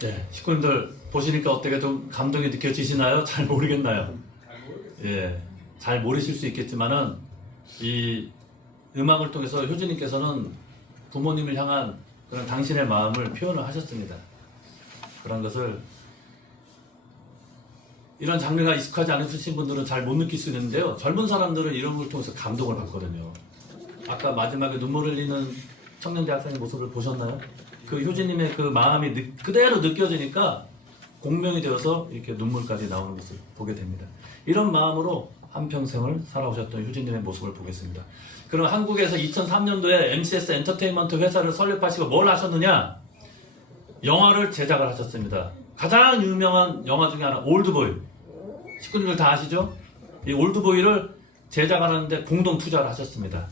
네, 식구님들 보시니까 어떻게 좀 감동이 느껴지시나요? 잘 모르겠나요? 예, 잘 모르실 수 있겠지만은 이 음악을 통해서 효진님께서는 부모님을 향한 그런 당신의 마음을 표현을 하셨습니다. 그런 것을 이런 장르가 익숙하지 않으신 분들은 잘 못 느낄 수 있는데요. 젊은 사람들은 이런 걸 통해서 감동을 받거든요. 아까 마지막에 눈물 흘리는 청년대 학생의 모습을 보셨나요? 그 효진님의 그 마음이 그대로 느껴지니까 공명이 되어서 이렇게 눈물까지 나오는 것을 보게 됩니다. 이런 마음으로 한평생을 살아오셨던 효진님의 모습을 보겠습니다. 그럼 한국에서 2003년도에 MCS 엔터테인먼트 회사를 설립하시고 뭘 하셨느냐? 영화를 제작을 하셨습니다. 가장 유명한 영화 중에 하나 올드보이. 식구님들 다 아시죠? 이 올드보이를 제작하는데 공동 투자를 하셨습니다.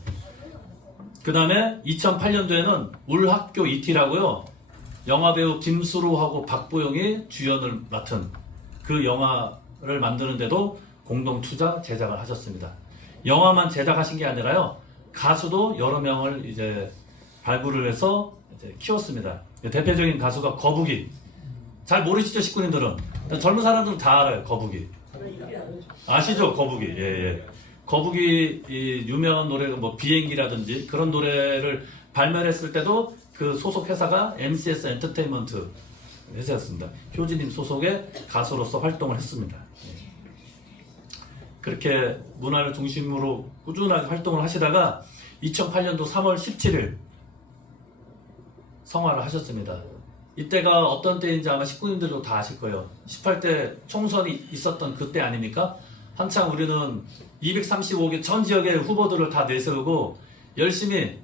그 다음에 2008년도에는 울학교 이티라고요. 영화배우 김수로하고 박보영이 주연을 맡은 그 영화를 만드는데도 공동 투자 제작을 하셨습니다. 영화만 제작하신 게 아니라요. 가수도 여러 명을 이제 발굴을 해서 이제 키웠습니다. 대표적인 가수가 거북이. 잘 모르시죠, 식구님들은? 젊은 사람들은 다 알아요, 거북이. 아시죠, 거북이? 예. 거북이 이 유명한 노래가 뭐 비행기라든지 그런 노래를 발매를 했을 때도 그 소속 회사가 MCS 엔터테인먼트 회사였습니다. 효진님 소속의 가수로서 활동을 했습니다. 그렇게 문화를 중심으로 꾸준하게 활동을 하시다가 2008년도 3월 17일 성화를 하셨습니다. 이때가 어떤 때인지 아마 식구님들도 다 아실 거예요. 18대 총선이 있었던 그때 아닙니까? 한창 우리는 235개 전 지역의 후보들을 다 내세우고 열심히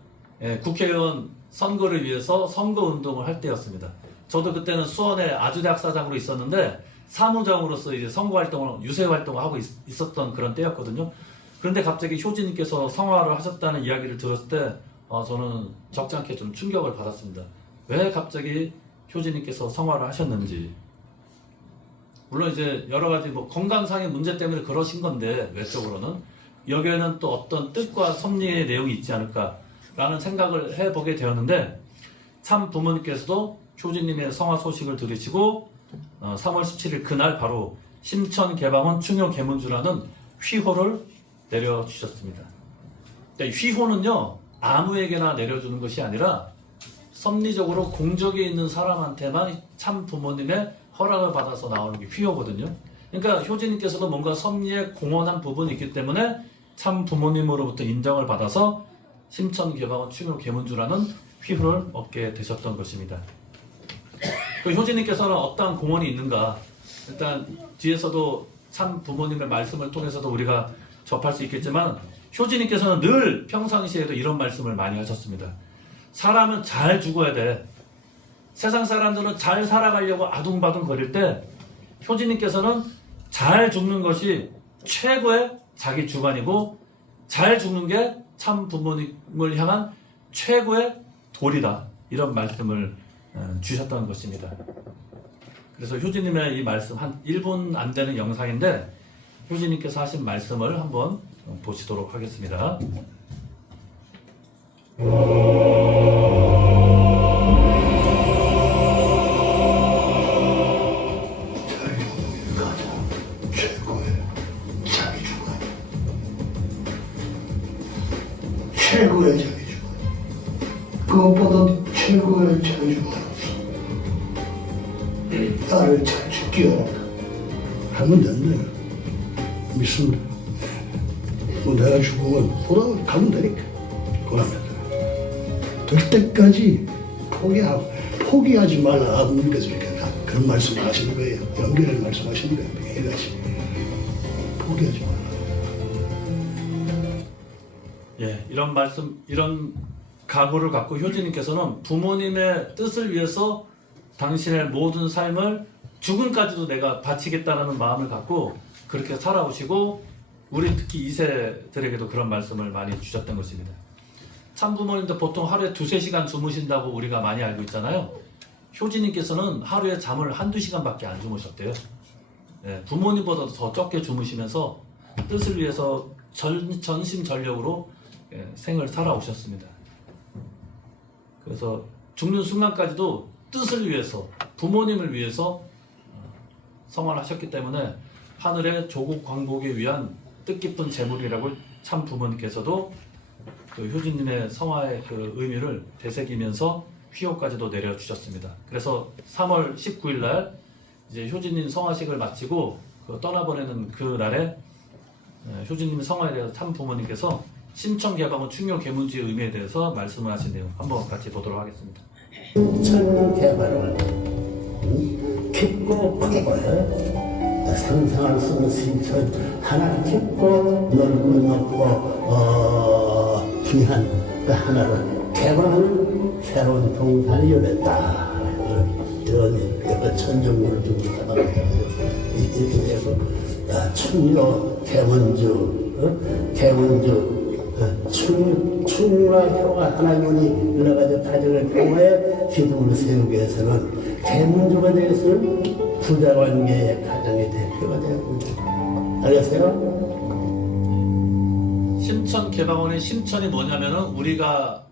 국회의원 선거를 위해서 선거운동을 할 때였습니다. 저도 그때는 수원의 아주대학사장으로 있었는데 사무장으로서 이제 선거활동을, 유세활동을 하고 있었던 그런 때였거든요. 그런데 갑자기 효진님께서 성화를 하셨다는 이야기를 들었을 때 저는 적지 않게 좀 충격을 받았습니다. 왜 갑자기 효진님께서 성화를 하셨는지. 물론 이제 여러 가지 뭐 건강상의 문제 때문에 그러신 건데 외적으로는 여기에는 또 어떤 뜻과 섭리의 내용이 있지 않을까라는 생각을 해보게 되었는데 참 부모님께서도 효진님의 성화 소식을 들으시고 3월 17일 그날 바로 심천개방원 충효계문주라는 휘호를 내려주셨습니다. 휘호는요 아무에게나 내려주는 것이 아니라 섭리적으로 공적에 있는 사람한테만 참 부모님의 허락을 받아서 나오는 게 휘호거든요. 그러니까 효진님께서도 뭔가 섭리에 공헌한 부분이 있기 때문에 참 부모님으로부터 인정을 받아서 심천개방원 충효계문주라는 휘호를 얻게 되셨던 것입니다. 그 효진님께서는 어떠한 공헌이 있는가? 일단 뒤에서도 참 부모님의 말씀을 통해서도 우리가 접할 수 있겠지만 효진님께서는 늘 평상시에도 이런 말씀을 많이 하셨습니다. 사람은 잘 죽어야 돼. 세상 사람들은 잘 살아가려고 아둥바둥 거릴 때 효진님께서는 잘 죽는 것이 최고의 자기 주관이고 잘 죽는 게 참 부모님을 향한 최고의 도리다. 이런 말씀을 주셨던 것입니다. 그래서 효진님의 이 말씀 한 1분 안 되는 영상인데 효진님께서 하신 말씀을 한번 보시도록 하겠습니다. 최고의 자기 주관. 그것보다 최고의 자기 주관 없어. 나를 잘 죽기 원한다. 하면 된대. 믿습니다. 뭐 내가 죽으면 보다 가면 되니까. 그러면 될 때까지 포기하지 말라. 아버님께서 이렇게 그런 말씀을 하시는 거예요. 연결을 말씀하시는 거예요. 매일같이. 포기하지 말라. 예, 이런 말씀, 이런 각오를 갖고 효진님께서는 부모님의 뜻을 위해서 당신의 모든 삶을 죽음까지도 내가 바치겠다는 마음을 갖고 그렇게 살아오시고 우리 특히 2세들에게도 그런 말씀을 많이 주셨던 것입니다. 참 부모님도 보통 하루에 2-3시간 주무신다고 우리가 많이 알고 있잖아요. 효진님께서는 하루에 잠을 1-2시간밖에 안 주무셨대요. 예, 부모님보다도 더 적게 주무시면서 뜻을 위해서 전심전력으로 생을 살아오셨습니다. 그래서 죽는 순간까지도 뜻을 위해서 부모님을 위해서 성화를 하셨기 때문에 하늘의 조국 광복에 위한 뜻깊은 제물이라고 참 부모님께서도 그 효진님의 성화의 그 의미를 되새기면서 휘호까지도 내려주셨습니다. 그래서 3월 19일 날 이제 효진님 성화식을 마치고 그 떠나보내는 그 날에 효진님 성화에 대해서 참 부모님께서 심천개방원 충효계문주의 의미에 대해서 말씀을 하신 내용 한번 같이 보도록 하겠습니다. 심천개방은 깊고 크고 상상할 수 없는 심천 하나 깊고 넓고 귀한 그 하나를 개방하는 새로운 동산이 열렸다. 이런 천정문을 주고 이렇게 되고 충효 계문주 계문주 충과 효가 하나님이 여러 가지 가정을 통하여 기둥을 세우기 위해서는 재문주가 되어서는 부자관계의 가정의 대표가 되었습니다. 알겠어요? 심천 개방원의 심천이 뭐냐면은 우리가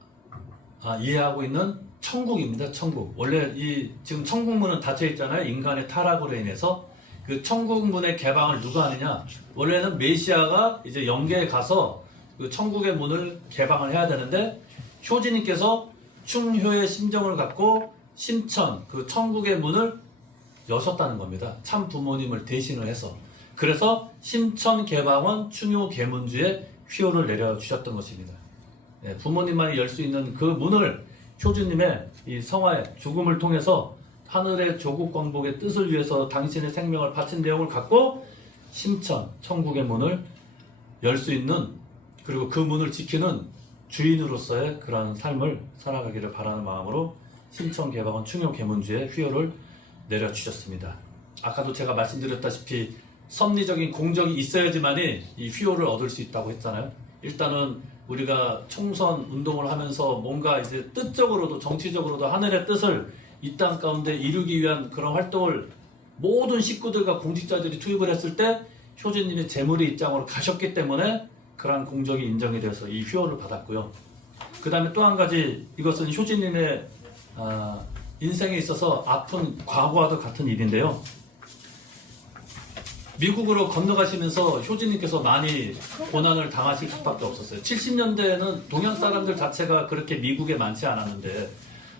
이해하고 있는 천국입니다. 천국. 원래 이 지금 천국문은 닫혀 있잖아요. 인간의 타락으로 인해서 그 천국문의 개방을 누가 하느냐? 원래는 메시아가 이제 영계에 가서 그 천국의 문을 개방을 해야 되는데 효진님께서 충효의 심정을 갖고 심천 그 천국의 문을 여셨다는 겁니다. 참 부모님을 대신을 해서. 그래서 심천 개방원 충효 계문주의 휘호를 내려주셨던 것입니다. 네, 부모님만이 열 수 있는 그 문을 효주님의 이 성화의 죽음을 통해서 하늘의 조국 광복의 뜻을 위해서 당신의 생명을 바친 내용을 갖고 심천, 천국의 문을 열 수 있는 그리고 그 문을 지키는 주인으로서의 그러한 삶을 살아가기를 바라는 마음으로 심천 개방원 충효 계문주의 휘호를 내려주셨습니다. 아까도 제가 말씀드렸다시피 섭리적인 공적이 있어야지만이 이 휘호를 얻을 수 있다고 했잖아요. 일단은 우리가 총선 운동을 하면서 뭔가 이제 뜻적으로도 정치적으로도 하늘의 뜻을 이 땅 가운데 이루기 위한 그런 활동을 모든 식구들과 공직자들이 투입을 했을 때 효진님이 재물의 입장으로 가셨기 때문에 그러한 공적이 인정이 돼서 이 휘호를 받았고요. 그 다음에 또 한 가지 이것은 효진님의 인생에 있어서 아픈 과거와도 같은 일인데요. 미국으로 건너가시면서 효진님께서 많이 고난을 당하실 수밖에 없었어요. 70년대에는 동양 사람들 자체가 그렇게 미국에 많지 않았는데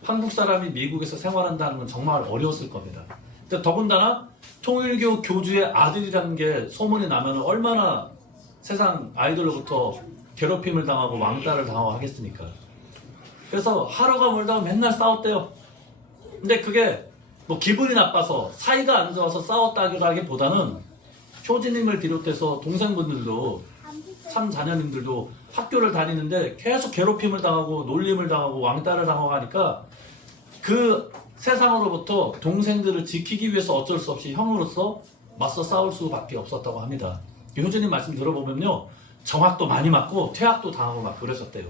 한국 사람이 미국에서 생활한다는 건 정말 어려웠을 겁니다. 근데 더군다나 통일교 교주의 아들이라는 게 소문이 나면 얼마나 세상 아이들로부터 괴롭힘을 당하고 왕따를 당하고 하겠습니까? 그래서 하루가 멀다고 맨날 싸웠대요. 근데 그게 뭐 기분이 나빠서 사이가 안 좋아서 싸웠다기보다는 효진님을 비롯해서 동생분들도 삼자녀님들도 학교를 다니는데 계속 괴롭힘을 당하고 놀림을 당하고 왕따를 당하고 하니까 그 세상으로부터 동생들을 지키기 위해서 어쩔 수 없이 형으로서 맞서 싸울 수밖에 없었다고 합니다. 효진님 말씀 들어보면요, 정학도 많이 맞고 퇴학도 당하고 막 그러셨대요.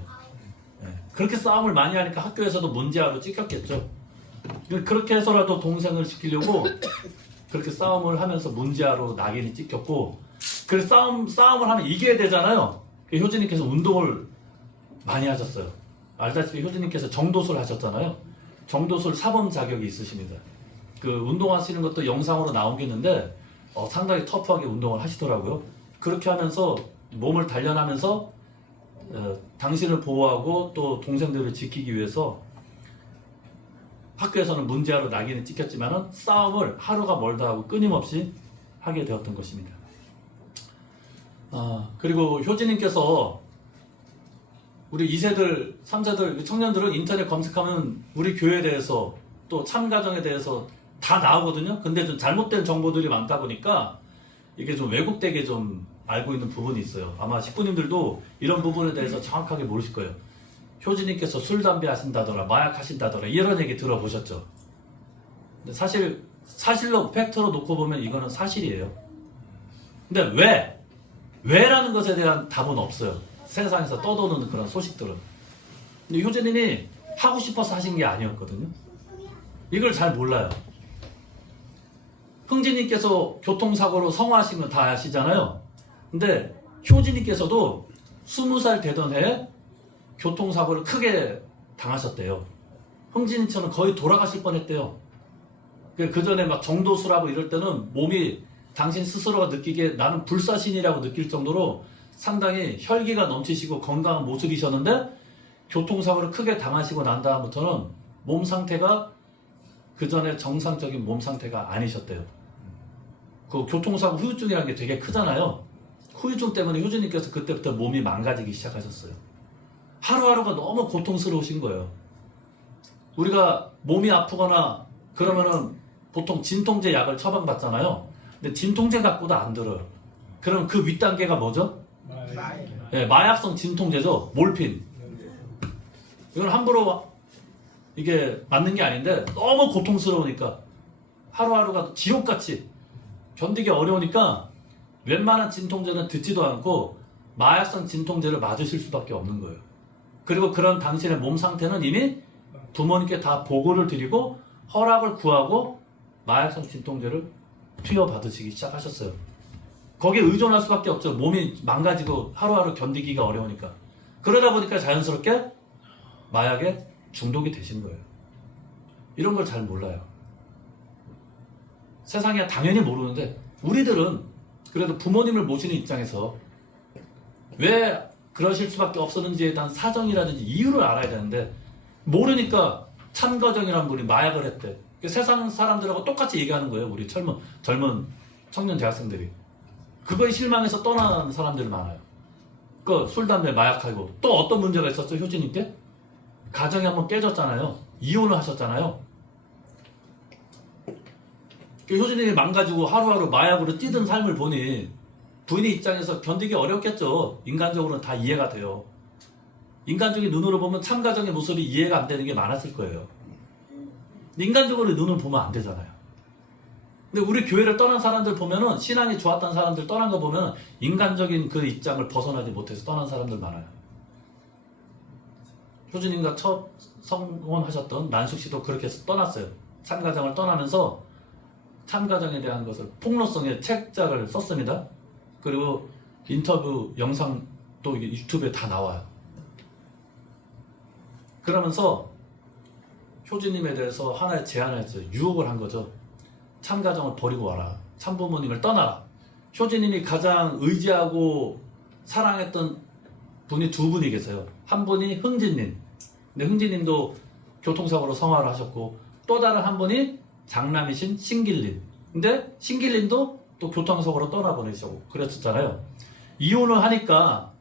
그렇게 싸움을 많이 하니까 학교에서도 문제아로 찍혔겠죠. 그렇게 해서라도 동생을 지키려고 그렇게 싸움을 하면서 문제아로 낙인이 찍혔고, 그래서 싸움을 하면 이겨야 되잖아요. 효진님께서 운동을 많이 하셨어요. 알다시피 효진님께서 정도술 하셨잖아요. 정도술 사범 자격이 있으십니다. 그 운동하시는 것도 영상으로 나온 게 있는데 상당히 터프하게 운동을 하시더라고요. 그렇게 하면서 몸을 단련하면서 당신을 보호하고 또 동생들을 지키기 위해서 학교에서는 문제아로 낙인이 찍혔지만은 싸움을 하루가 멀다 하고 끊임없이 하게 되었던 것입니다. 그리고 효진님께서 우리 2세들, 3세들, 청년들은 인터넷 검색하면 우리 교회에 대해서 또 참가정에 대해서 다 나오거든요. 근데 좀 잘못된 정보들이 많다 보니까 이게 좀 왜곡되게 좀 알고 있는 부분이 있어요. 아마 식구님들도 이런 부분에 대해서 정확하게 모르실 거예요. 효진님께서 술, 담배 하신다더라, 마약 하신다더라, 이런 얘기 들어보셨죠? 근데 사실로, 팩트로 놓고 보면 이거는 사실이에요. 근데 왜라는 것에 대한 답은 없어요. 세상에서 떠도는 그런 소식들은. 근데 효진님이 하고 싶어서 하신 게 아니었거든요. 이걸 잘 몰라요. 흥진님께서 교통사고로 성화하신 건 다 아시잖아요. 근데 효진님께서도 20살 되던 해에 교통사고를 크게 당하셨대요. 흥진님처럼 거의 돌아가실 뻔했대요. 그 전에 막 정도술하고 이럴 때는 몸이 당신 스스로가 느끼기에 나는 불사신이라고 느낄 정도로 상당히 혈기가 넘치시고 건강한 모습이셨는데 교통사고를 크게 당하시고 난 다음부터는 몸 상태가 그 전에 정상적인 몸 상태가 아니셨대요. 그 교통사고 후유증이라는 게 되게 크잖아요. 후유증 때문에 효진님께서 그때부터 몸이 망가지기 시작하셨어요. 하루하루가 너무 고통스러우신 거예요. 우리가 몸이 아프거나 그러면은 보통 진통제 약을 처방받잖아요. 근데 진통제 갖고도 안 들어요. 그럼 그 윗단계가 뭐죠? 네, 마약성 진통제죠. 몰핀. 이건 함부로 이게 맞는 게 아닌데 너무 고통스러우니까 하루하루가 지옥같이 견디기 어려우니까 웬만한 진통제는 듣지도 않고 마약성 진통제를 맞으실 수밖에 없는 거예요. 그리고 그런 당신의 몸 상태는 이미 부모님께 다 보고를 드리고 허락을 구하고 마약성 진통제를 투여받으시기 시작하셨어요. 거기에 의존할 수밖에 없죠. 몸이 망가지고 하루하루 견디기가 어려우니까. 그러다 보니까 자연스럽게 마약에 중독이 되신 거예요. 이런 걸 잘 몰라요. 세상에 당연히 모르는데 우리들은 그래도 부모님을 모시는 입장에서 왜 그러실 수밖에 없었는지에 대한 사정이라든지 이유를 알아야 되는데 모르니까 참가정이라는 분이 마약을 했대. 세상 사람들하고 똑같이 얘기하는 거예요. 우리 젊은 청년 대학생들이. 그거에 실망해서 떠나는 사람들이 많아요. 그 술, 담배, 마약하고 또 어떤 문제가 있었죠? 효진님께? 가정이 한번 깨졌잖아요. 이혼을 하셨잖아요. 효진님이 망가지고 하루하루 마약으로 뛰던 삶을 보니 부인의 입장에서 견디기 어렵겠죠. 인간적으로는 다 이해가 돼요. 인간적인 눈으로 보면 참가정의 모습이 이해가 안 되는 게 많았을 거예요. 인간적으로 눈을 보면 안 되잖아요. 근데 우리 교회를 떠난 사람들 보면은 신앙이 좋았던 사람들 떠난 거 보면 인간적인 그 입장을 벗어나지 못해서 떠난 사람들 많아요. 효진님과 첫 성혼하셨던 난숙 씨도 그렇게 해서 떠났어요. 참가정을 떠나면서 참가정에 대한 것을 폭로성의 책자를 썼습니다. 그리고 인터뷰 영상도 유튜브에 다 나와요. 그러면서 효진님에 대해서 하나의 제안을 했어요. 유혹을 한 거죠. 참가정을 버리고 와라. 참부모님을 떠나라. 효진님이 가장 의지하고 사랑했던 분이 두 분이 계세요. 한 분이 흥진님. 근데 흥진님도 교통사고로 성화를 하셨고 또 다른 한 분이 장남이신 신길님. 근데 신길님도 또 교통사고로 떠나보내시고 그랬었잖아요. 이혼을 하니까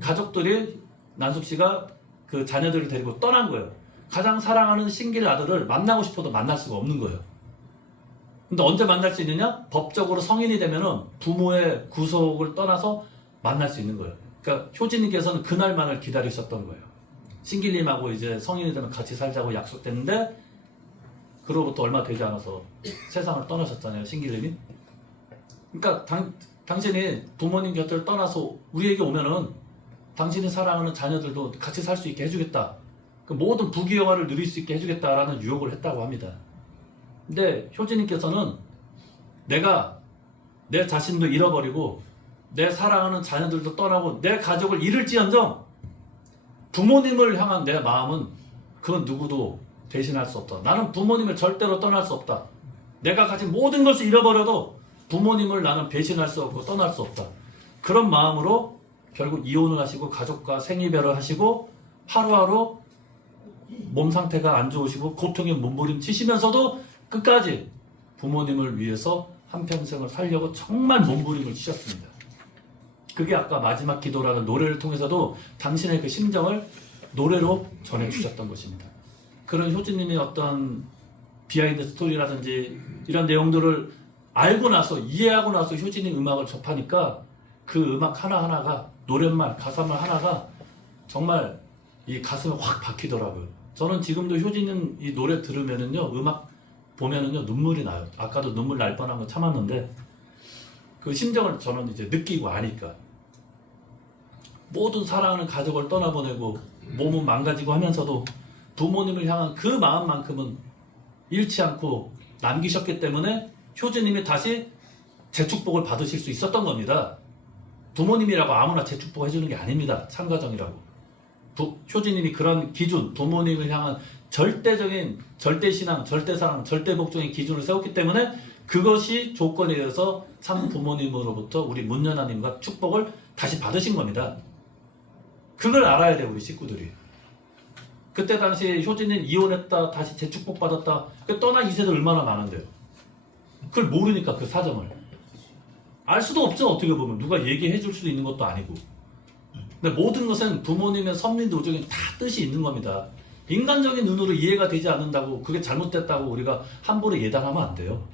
가족들이 난숙 씨가 그 자녀들을 데리고 떠난 거예요. 가장 사랑하는 신길 아들을 만나고 싶어도 만날 수가 없는 거예요. 근데 언제 만날 수 있느냐? 법적으로 성인이 되면은 부모의 구속을 떠나서 만날 수 있는 거예요. 그러니까 효진님께서는 그날만을 기다리셨던 거예요. 신길님하고 이제 성인이 되면 같이 살자고 약속됐는데 그로부터 얼마 되지 않아서 세상을 떠나셨잖아요. 신길님이. 그러니까 당신이 부모님 곁을 떠나서 우리에게 오면은 당신이 사랑하는 자녀들도 같이 살 수 있게 해주겠다. 그 모든 부귀영화를 누릴 수 있게 해주겠다라는 유혹을 했다고 합니다. 근데 효진님께서는 내가 내 자신도 잃어버리고 내 사랑하는 자녀들도 떠나고 내 가족을 잃을지언정 부모님을 향한 내 마음은 그 누구도 대신할 수 없다. 나는 부모님을 절대로 떠날 수 없다. 내가 가진 모든 것을 잃어버려도 부모님을 나는 배신할 수 없고 떠날 수 없다. 그런 마음으로 결국 이혼을 하시고 가족과 생이별을 하시고 하루하루 몸 상태가 안 좋으시고 고통에 몸부림치시면서도 끝까지 부모님을 위해서 한평생을 살려고 정말 몸부림을 치셨습니다. 그게 아까 마지막 기도라는 노래를 통해서도 당신의 그 심정을 노래로 전해주셨던 것입니다. 그런 효진님의 어떤 비하인드 스토리라든지 이런 내용들을 알고 나서 이해하고 나서 효진님 음악을 접하니까 그 음악 하나하나가 노랫말 가사말 하나가 정말 이 가슴에 확 박히더라고요. 저는 지금도 효진님 이 노래 들으면은요 음악 보면은요 눈물이 나요. 아까도 눈물 날 뻔한 거 참았는데 그 심정을 저는 이제 느끼고 아니까 모든 사랑하는 가족을 떠나보내고 몸은 망가지고 하면서도 부모님을 향한 그 마음만큼은 잃지 않고 남기셨기 때문에 효진님이 다시 재축복을 받으실 수 있었던 겁니다. 부모님이라고 아무나 재축복 해주는 게 아닙니다. 참가정이라고. 효진님이 그런 기준, 부모님을 향한 절대적인 절대신앙, 절대사랑, 절대복종의 기준을 세웠기 때문에 그것이 조건이 되어서 참 부모님으로부터 우리 문연아님과 축복을 다시 받으신 겁니다. 그걸 알아야 돼요, 우리 식구들이. 그때 당시 효진님 이혼했다, 다시 재축복 받았다, 떠난 2세들 얼마나 많은데요. 그걸 모르니까 그 사정을. 알 수도 없죠, 어떻게 보면. 누가 얘기해 줄 수도 있는 것도 아니고. 근데 모든 것은 부모님의 섭리 노정에 다 뜻이 있는 겁니다. 인간적인 눈으로 이해가 되지 않는다고, 그게 잘못됐다고 우리가 함부로 예단하면 안 돼요.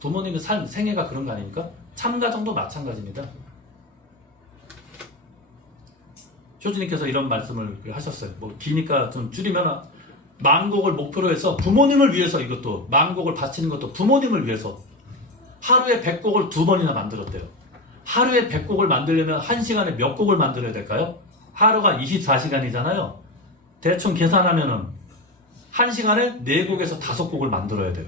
부모님의 삶, 생애가 그런 거 아닙니까? 참가정도 마찬가지입니다. 효진님께서 이런 말씀을 하셨어요. 뭐 기니까 좀 줄이면 만곡을 목표로 해서 부모님을 위해서 이것도 만곡을 바치는 것도 부모님을 위해서 하루에 100곡을 2번이나 만들었대요. 하루에 100곡을 만들려면 1시간에 몇 곡을 만들어야 될까요? 하루가 24시간이잖아요. 대충 계산하면은 1시간에 4곡에서 5곡을 만들어야 돼요.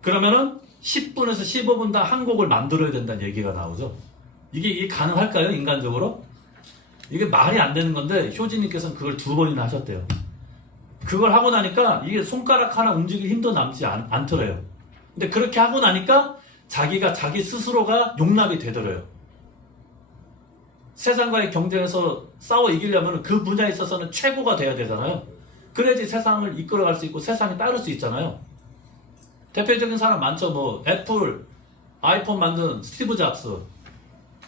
그러면은 10분에서 15분 당 한 곡을 만들어야 된다는 얘기가 나오죠. 이게 가능할까요? 인간적으로? 이게 말이 안 되는 건데 효진님께서는 그걸 2번이나 하셨대요. 그걸 하고 나니까 이게 손가락 하나 움직일 힘도 남지 않더래요. 근데 그렇게 하고 나니까 자기 스스로가 용납이 되더래요. 세상과의 경쟁에서 싸워 이기려면 그 분야에 있어서는 최고가 돼야 되잖아요. 그래야지 세상을 이끌어갈 수 있고 세상에 따를 수 있잖아요. 대표적인 사람 많죠. 뭐 애플, 아이폰 만든 스티브 잡스.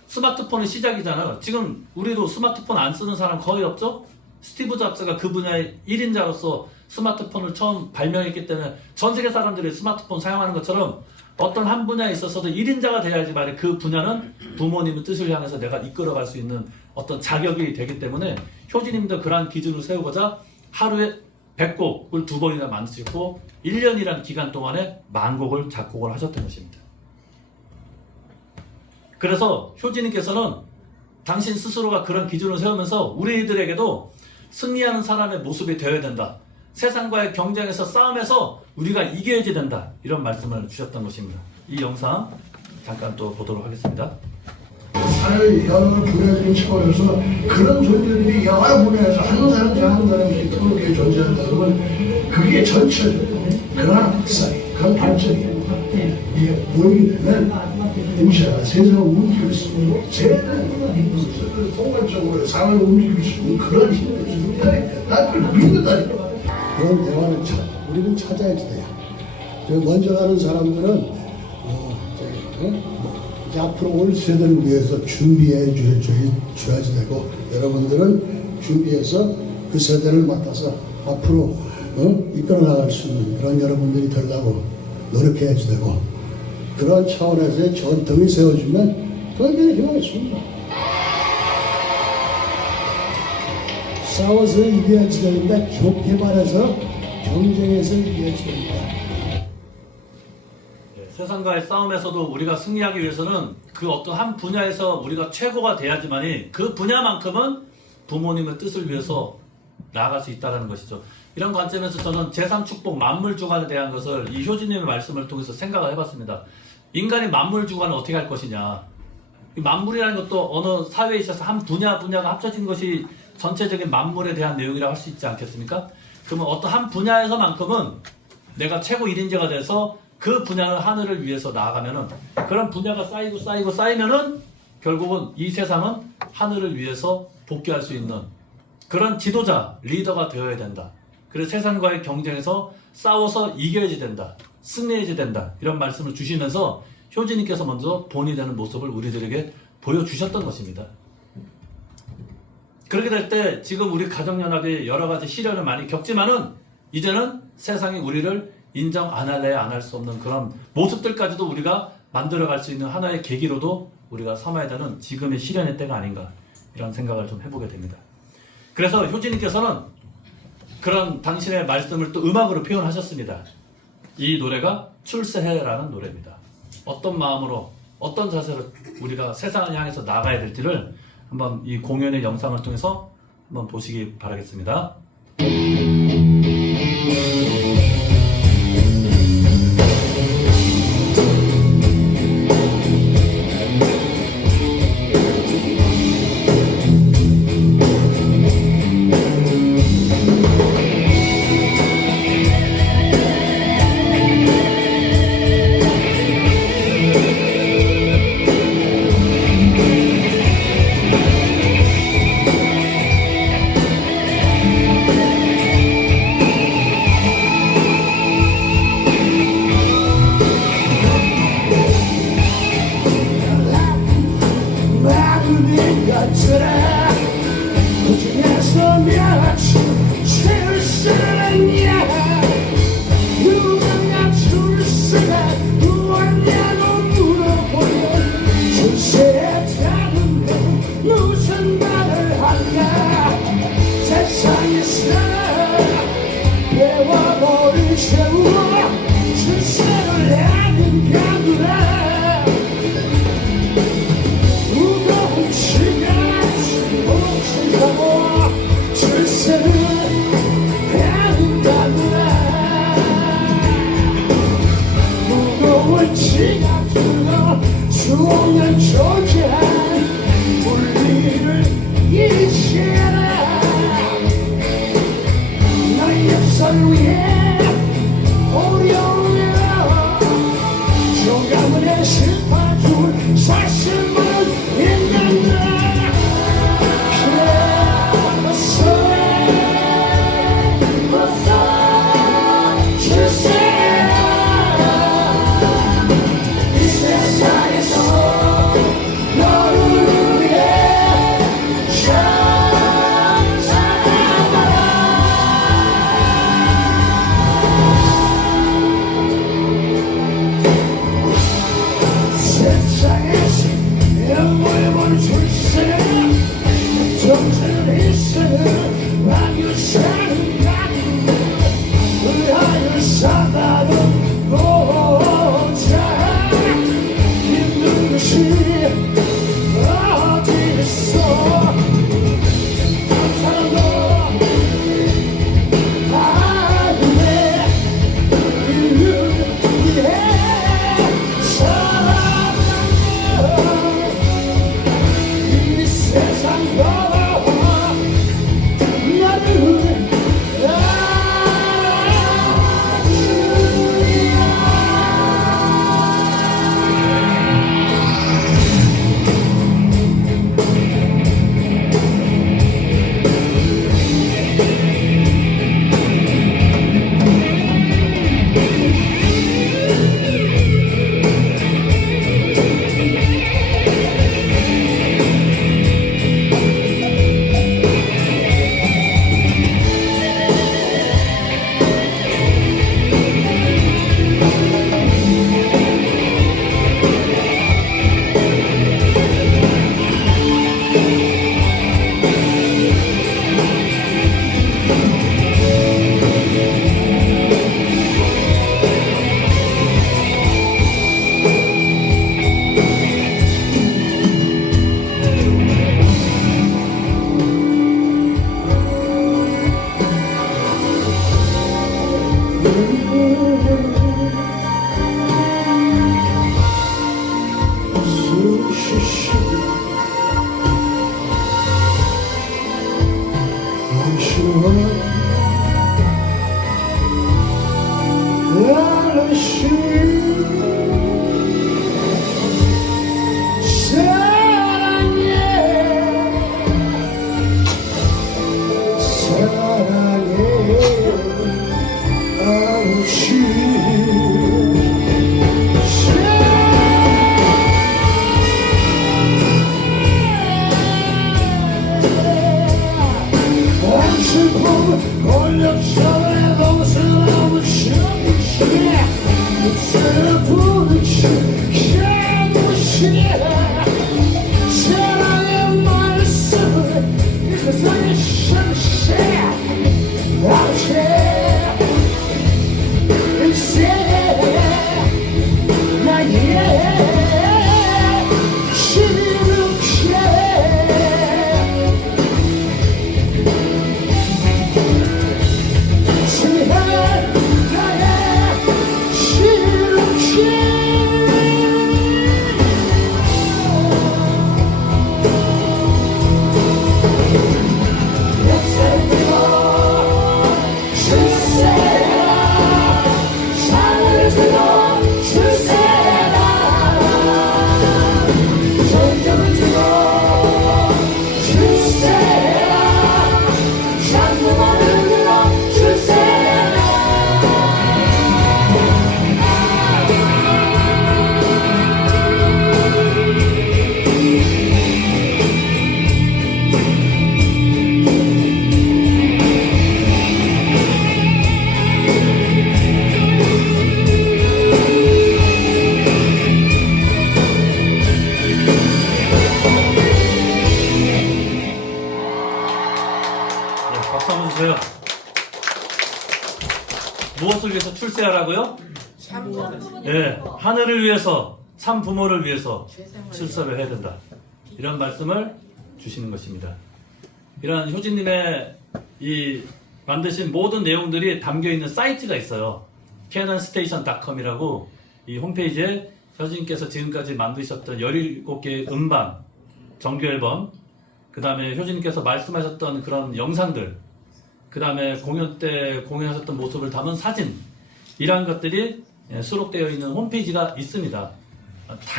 스마트폰의 시작이잖아요. 지금 우리도 스마트폰 안 쓰는 사람 거의 없죠? 스티브 잡스가 그 분야의 1인자로서 스마트폰을 처음 발명했기 때문에 전 세계 사람들이 스마트폰 사용하는 것처럼 어떤 한 분야에 있어서도 1인자가 돼야지 말이에요. 그 분야는 부모님의 뜻을 향해서 내가 이끌어갈 수 있는 어떤 자격이 되기 때문에 효진님도 그러한 기준을 세우고자 하루에 100곡을 2번이나 만드시고 1년이라는 기간 동안에 10,000곡을 작곡을 하셨던 것입니다. 그래서 효진님께서는 당신 스스로가 그런 기준을 세우면서 우리들에게도 승리하는 사람의 모습이 되어야 된다. 세상과의 경쟁에서 싸움에서 우리가 이겨야지 된다. 이런 말씀을 주셨던 것입니다. 이 영상 잠깐 또 보도록 하겠습니다. 사회 여러 분야적인 차원에서 그런 존재들이 여러 분야에서 한 사람 한 사람씩 그렇게 존재한다 그러면 그게 전체적으로 그런 학살이 그런 발전이 이게 보이게 되면 우리가 세상을 움직일 수 있는 제일 통괄적으로 사회를 움직일 수 있는 그런 힘을 준다니까 난 그걸 믿는다니까. 그런 대화를 우리는 찾아야지 돼요. 먼저 가는 사람들은 이제 앞으로 올 세대를 위해서 준비해 줘야지 되고 여러분들은 준비해서 그 세대를 맡아서 앞으로 이끌어 나갈 수 있는 그런 여러분들이 되려고 노력해야지 되고 그런 차원에서의 전통이 세워지면 그런 희망이 있습니다. 싸워서 이겨야지 되는데 좋게 말해서 경쟁에서 이겨야지 됩니다. 세상과의 싸움에서도 우리가 승리하기 위해서는 그 어떤 한 분야에서 우리가 최고가 돼야지만이 그 분야만큼은 부모님의 뜻을 위해서 나아갈 수 있다는 것이죠. 이런 관점에서 저는 제3축복 만물주관에 대한 것을 이 효진님의 말씀을 통해서 생각을 해봤습니다. 인간이 만물주관을 어떻게 할 것이냐. 이 만물이라는 것도 어느 사회에 있어서 한 분야가 합쳐진 것이 전체적인 만물에 대한 내용이라고 할 수 있지 않겠습니까? 그러면 어떤 한 분야에서만큼은 내가 최고 1인자가 돼서 그 분야의 하늘을 위해서 나아가면은 그런 분야가 쌓이면은 결국은 이 세상은 하늘을 위해서 복귀할 수 있는 그런 지도자, 리더가 되어야 된다. 그래서 세상과의 경쟁에서 싸워서 이겨야지 된다. 승리해야지 된다. 이런 말씀을 주시면서 효진님께서 먼저 본이 되는 모습을 우리들에게 보여주셨던 것입니다. 그렇게 될 때 지금 우리 가정연합이 여러 가지 시련을 많이 겪지만은 이제는 세상이 우리를 인정 안 할래 안 할 수 없는 그런 모습들까지도 우리가 만들어갈 수 있는 하나의 계기로도 우리가 삼아야 되는 지금의 시련의 때가 아닌가 이런 생각을 좀 해보게 됩니다. 그래서 효진님께서는 그런 당신의 말씀을 또 음악으로 표현하셨습니다. 이 노래가 출세해라는 노래입니다. 어떤 마음으로 어떤 자세로 우리가 세상을 향해서 나가야 될지를 한번 이 공연의 영상을 통해서 한번 보시기 바라겠습니다. 역사를 위해 어려우며 조가문의 심판줄 사실만은 있는데 이 세상에서 너를 위해 세상에서 영원한 출세는 정체를 희생은 왕유 사는 가는 의하여 사다는 보자 있는 것이 어디 있어 사랑도 하늘에 인류를 위해 이 세상 너와 나를 사랑의 말씀을 세상에 무엇을 위해서 출세하라고요? 예, 하늘을 위해서, 참 부모를 위해서 출세를 해야 된다. 이런 말씀을 주시는 것입니다. 이런 효진님의 이 만드신 모든 내용들이 담겨 있는 사이트가 있어요. canonstation.com이라고 이 홈페이지에 효진님께서 지금까지 만드셨던 17개의 음반, 정규 앨범, 그 다음에 효진님께서 말씀하셨던 그런 영상들, 그 그 다음에 공연 때 공연하셨던 모습을 담은 사진, 이러한 것들이 수록되어 있는 홈페이지가 있습니다.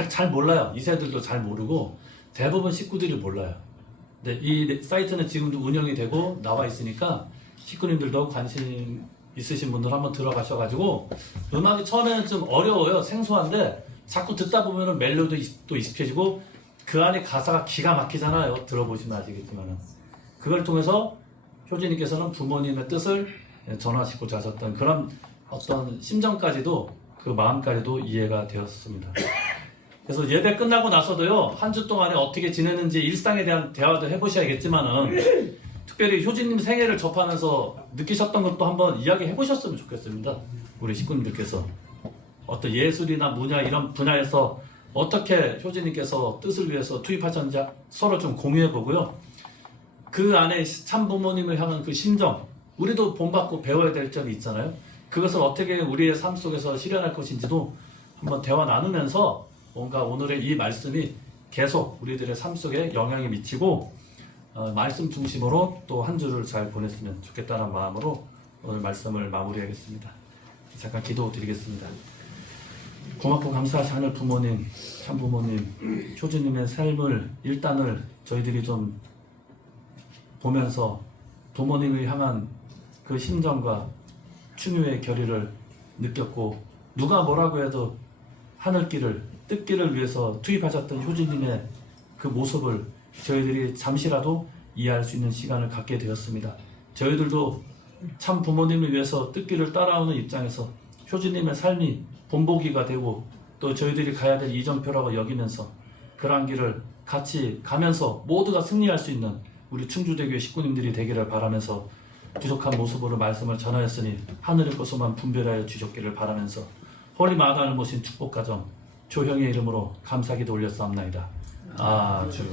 잘 몰라요. 2세들도 잘 모르고 대부분 식구들이 몰라요. 근데 이 사이트는 지금도 운영이 되고 나와 있으니까 식구님들도 관심 있으신 분들 한번 들어가셔가지고, 음악이 처음에는 좀 어려워요. 생소한데 자꾸 듣다 보면은 멜로디도 익숙해지고 그 안에 가사가 기가 막히잖아요. 들어보시면 아시겠지만은. 그걸 통해서 효진님께서는 부모님의 뜻을 전하시고자 하셨던 그런 어떤 심정까지도, 그 마음까지도 이해가 되었습니다. 그래서 예배 끝나고 나서도요, 한 주 동안에 어떻게 지내는지 일상에 대한 대화도 해보셔야겠지만은, 특별히 효진님 생애를 접하면서 느끼셨던 것도 한번 이야기해 보셨으면 좋겠습니다. 우리 식구님들께서 어떤 예술이나 문화 이런 분야에서 어떻게 효진님께서 뜻을 위해서 투입하셨는지 서로 좀 공유해 보고요. 그 안에 참 부모님을 향한 그 심정, 우리도 본받고 배워야 될 점이 있잖아요. 그것을 어떻게 우리의 삶 속에서 실현할 것인지도 한번 대화 나누면서 뭔가 오늘의 이 말씀이 계속 우리들의 삶 속에 영향이 미치고 말씀 중심으로 또 한 주를 잘 보냈으면 좋겠다는 마음으로 오늘 말씀을 마무리하겠습니다. 잠깐 기도 드리겠습니다. 고맙고 감사하시 하늘 부모님, 참 부모님, 효주님의 삶을 일단을 저희들이 좀 보면서 부모님을 향한 그 심정과 충유의 결의를 느꼈고, 누가 뭐라고 해도 하늘길을, 뜻길을 위해서 투입하셨던 효주님의 그 모습을 저희들이 잠시라도 이해할 수 있는 시간을 갖게 되었습니다. 저희들도 참 부모님을 위해서 뜻길을 따라오는 입장에서 효주님의 삶이 본보기가 되고, 또 저희들이 가야 될 이정표라고 여기면서 그러한 길을 같이 가면서 모두가 승리할 수 있는 우리 충주대교회 식구님들이 되기를 바라면서, 부족한 모습으로 말씀을 전하였으니 하늘의 것으로만 분별하여 주셨기를 바라면서 홀리 마다를 모신 축복가정 조형의 이름으로 감사기도 올렸사옵나이다. 아주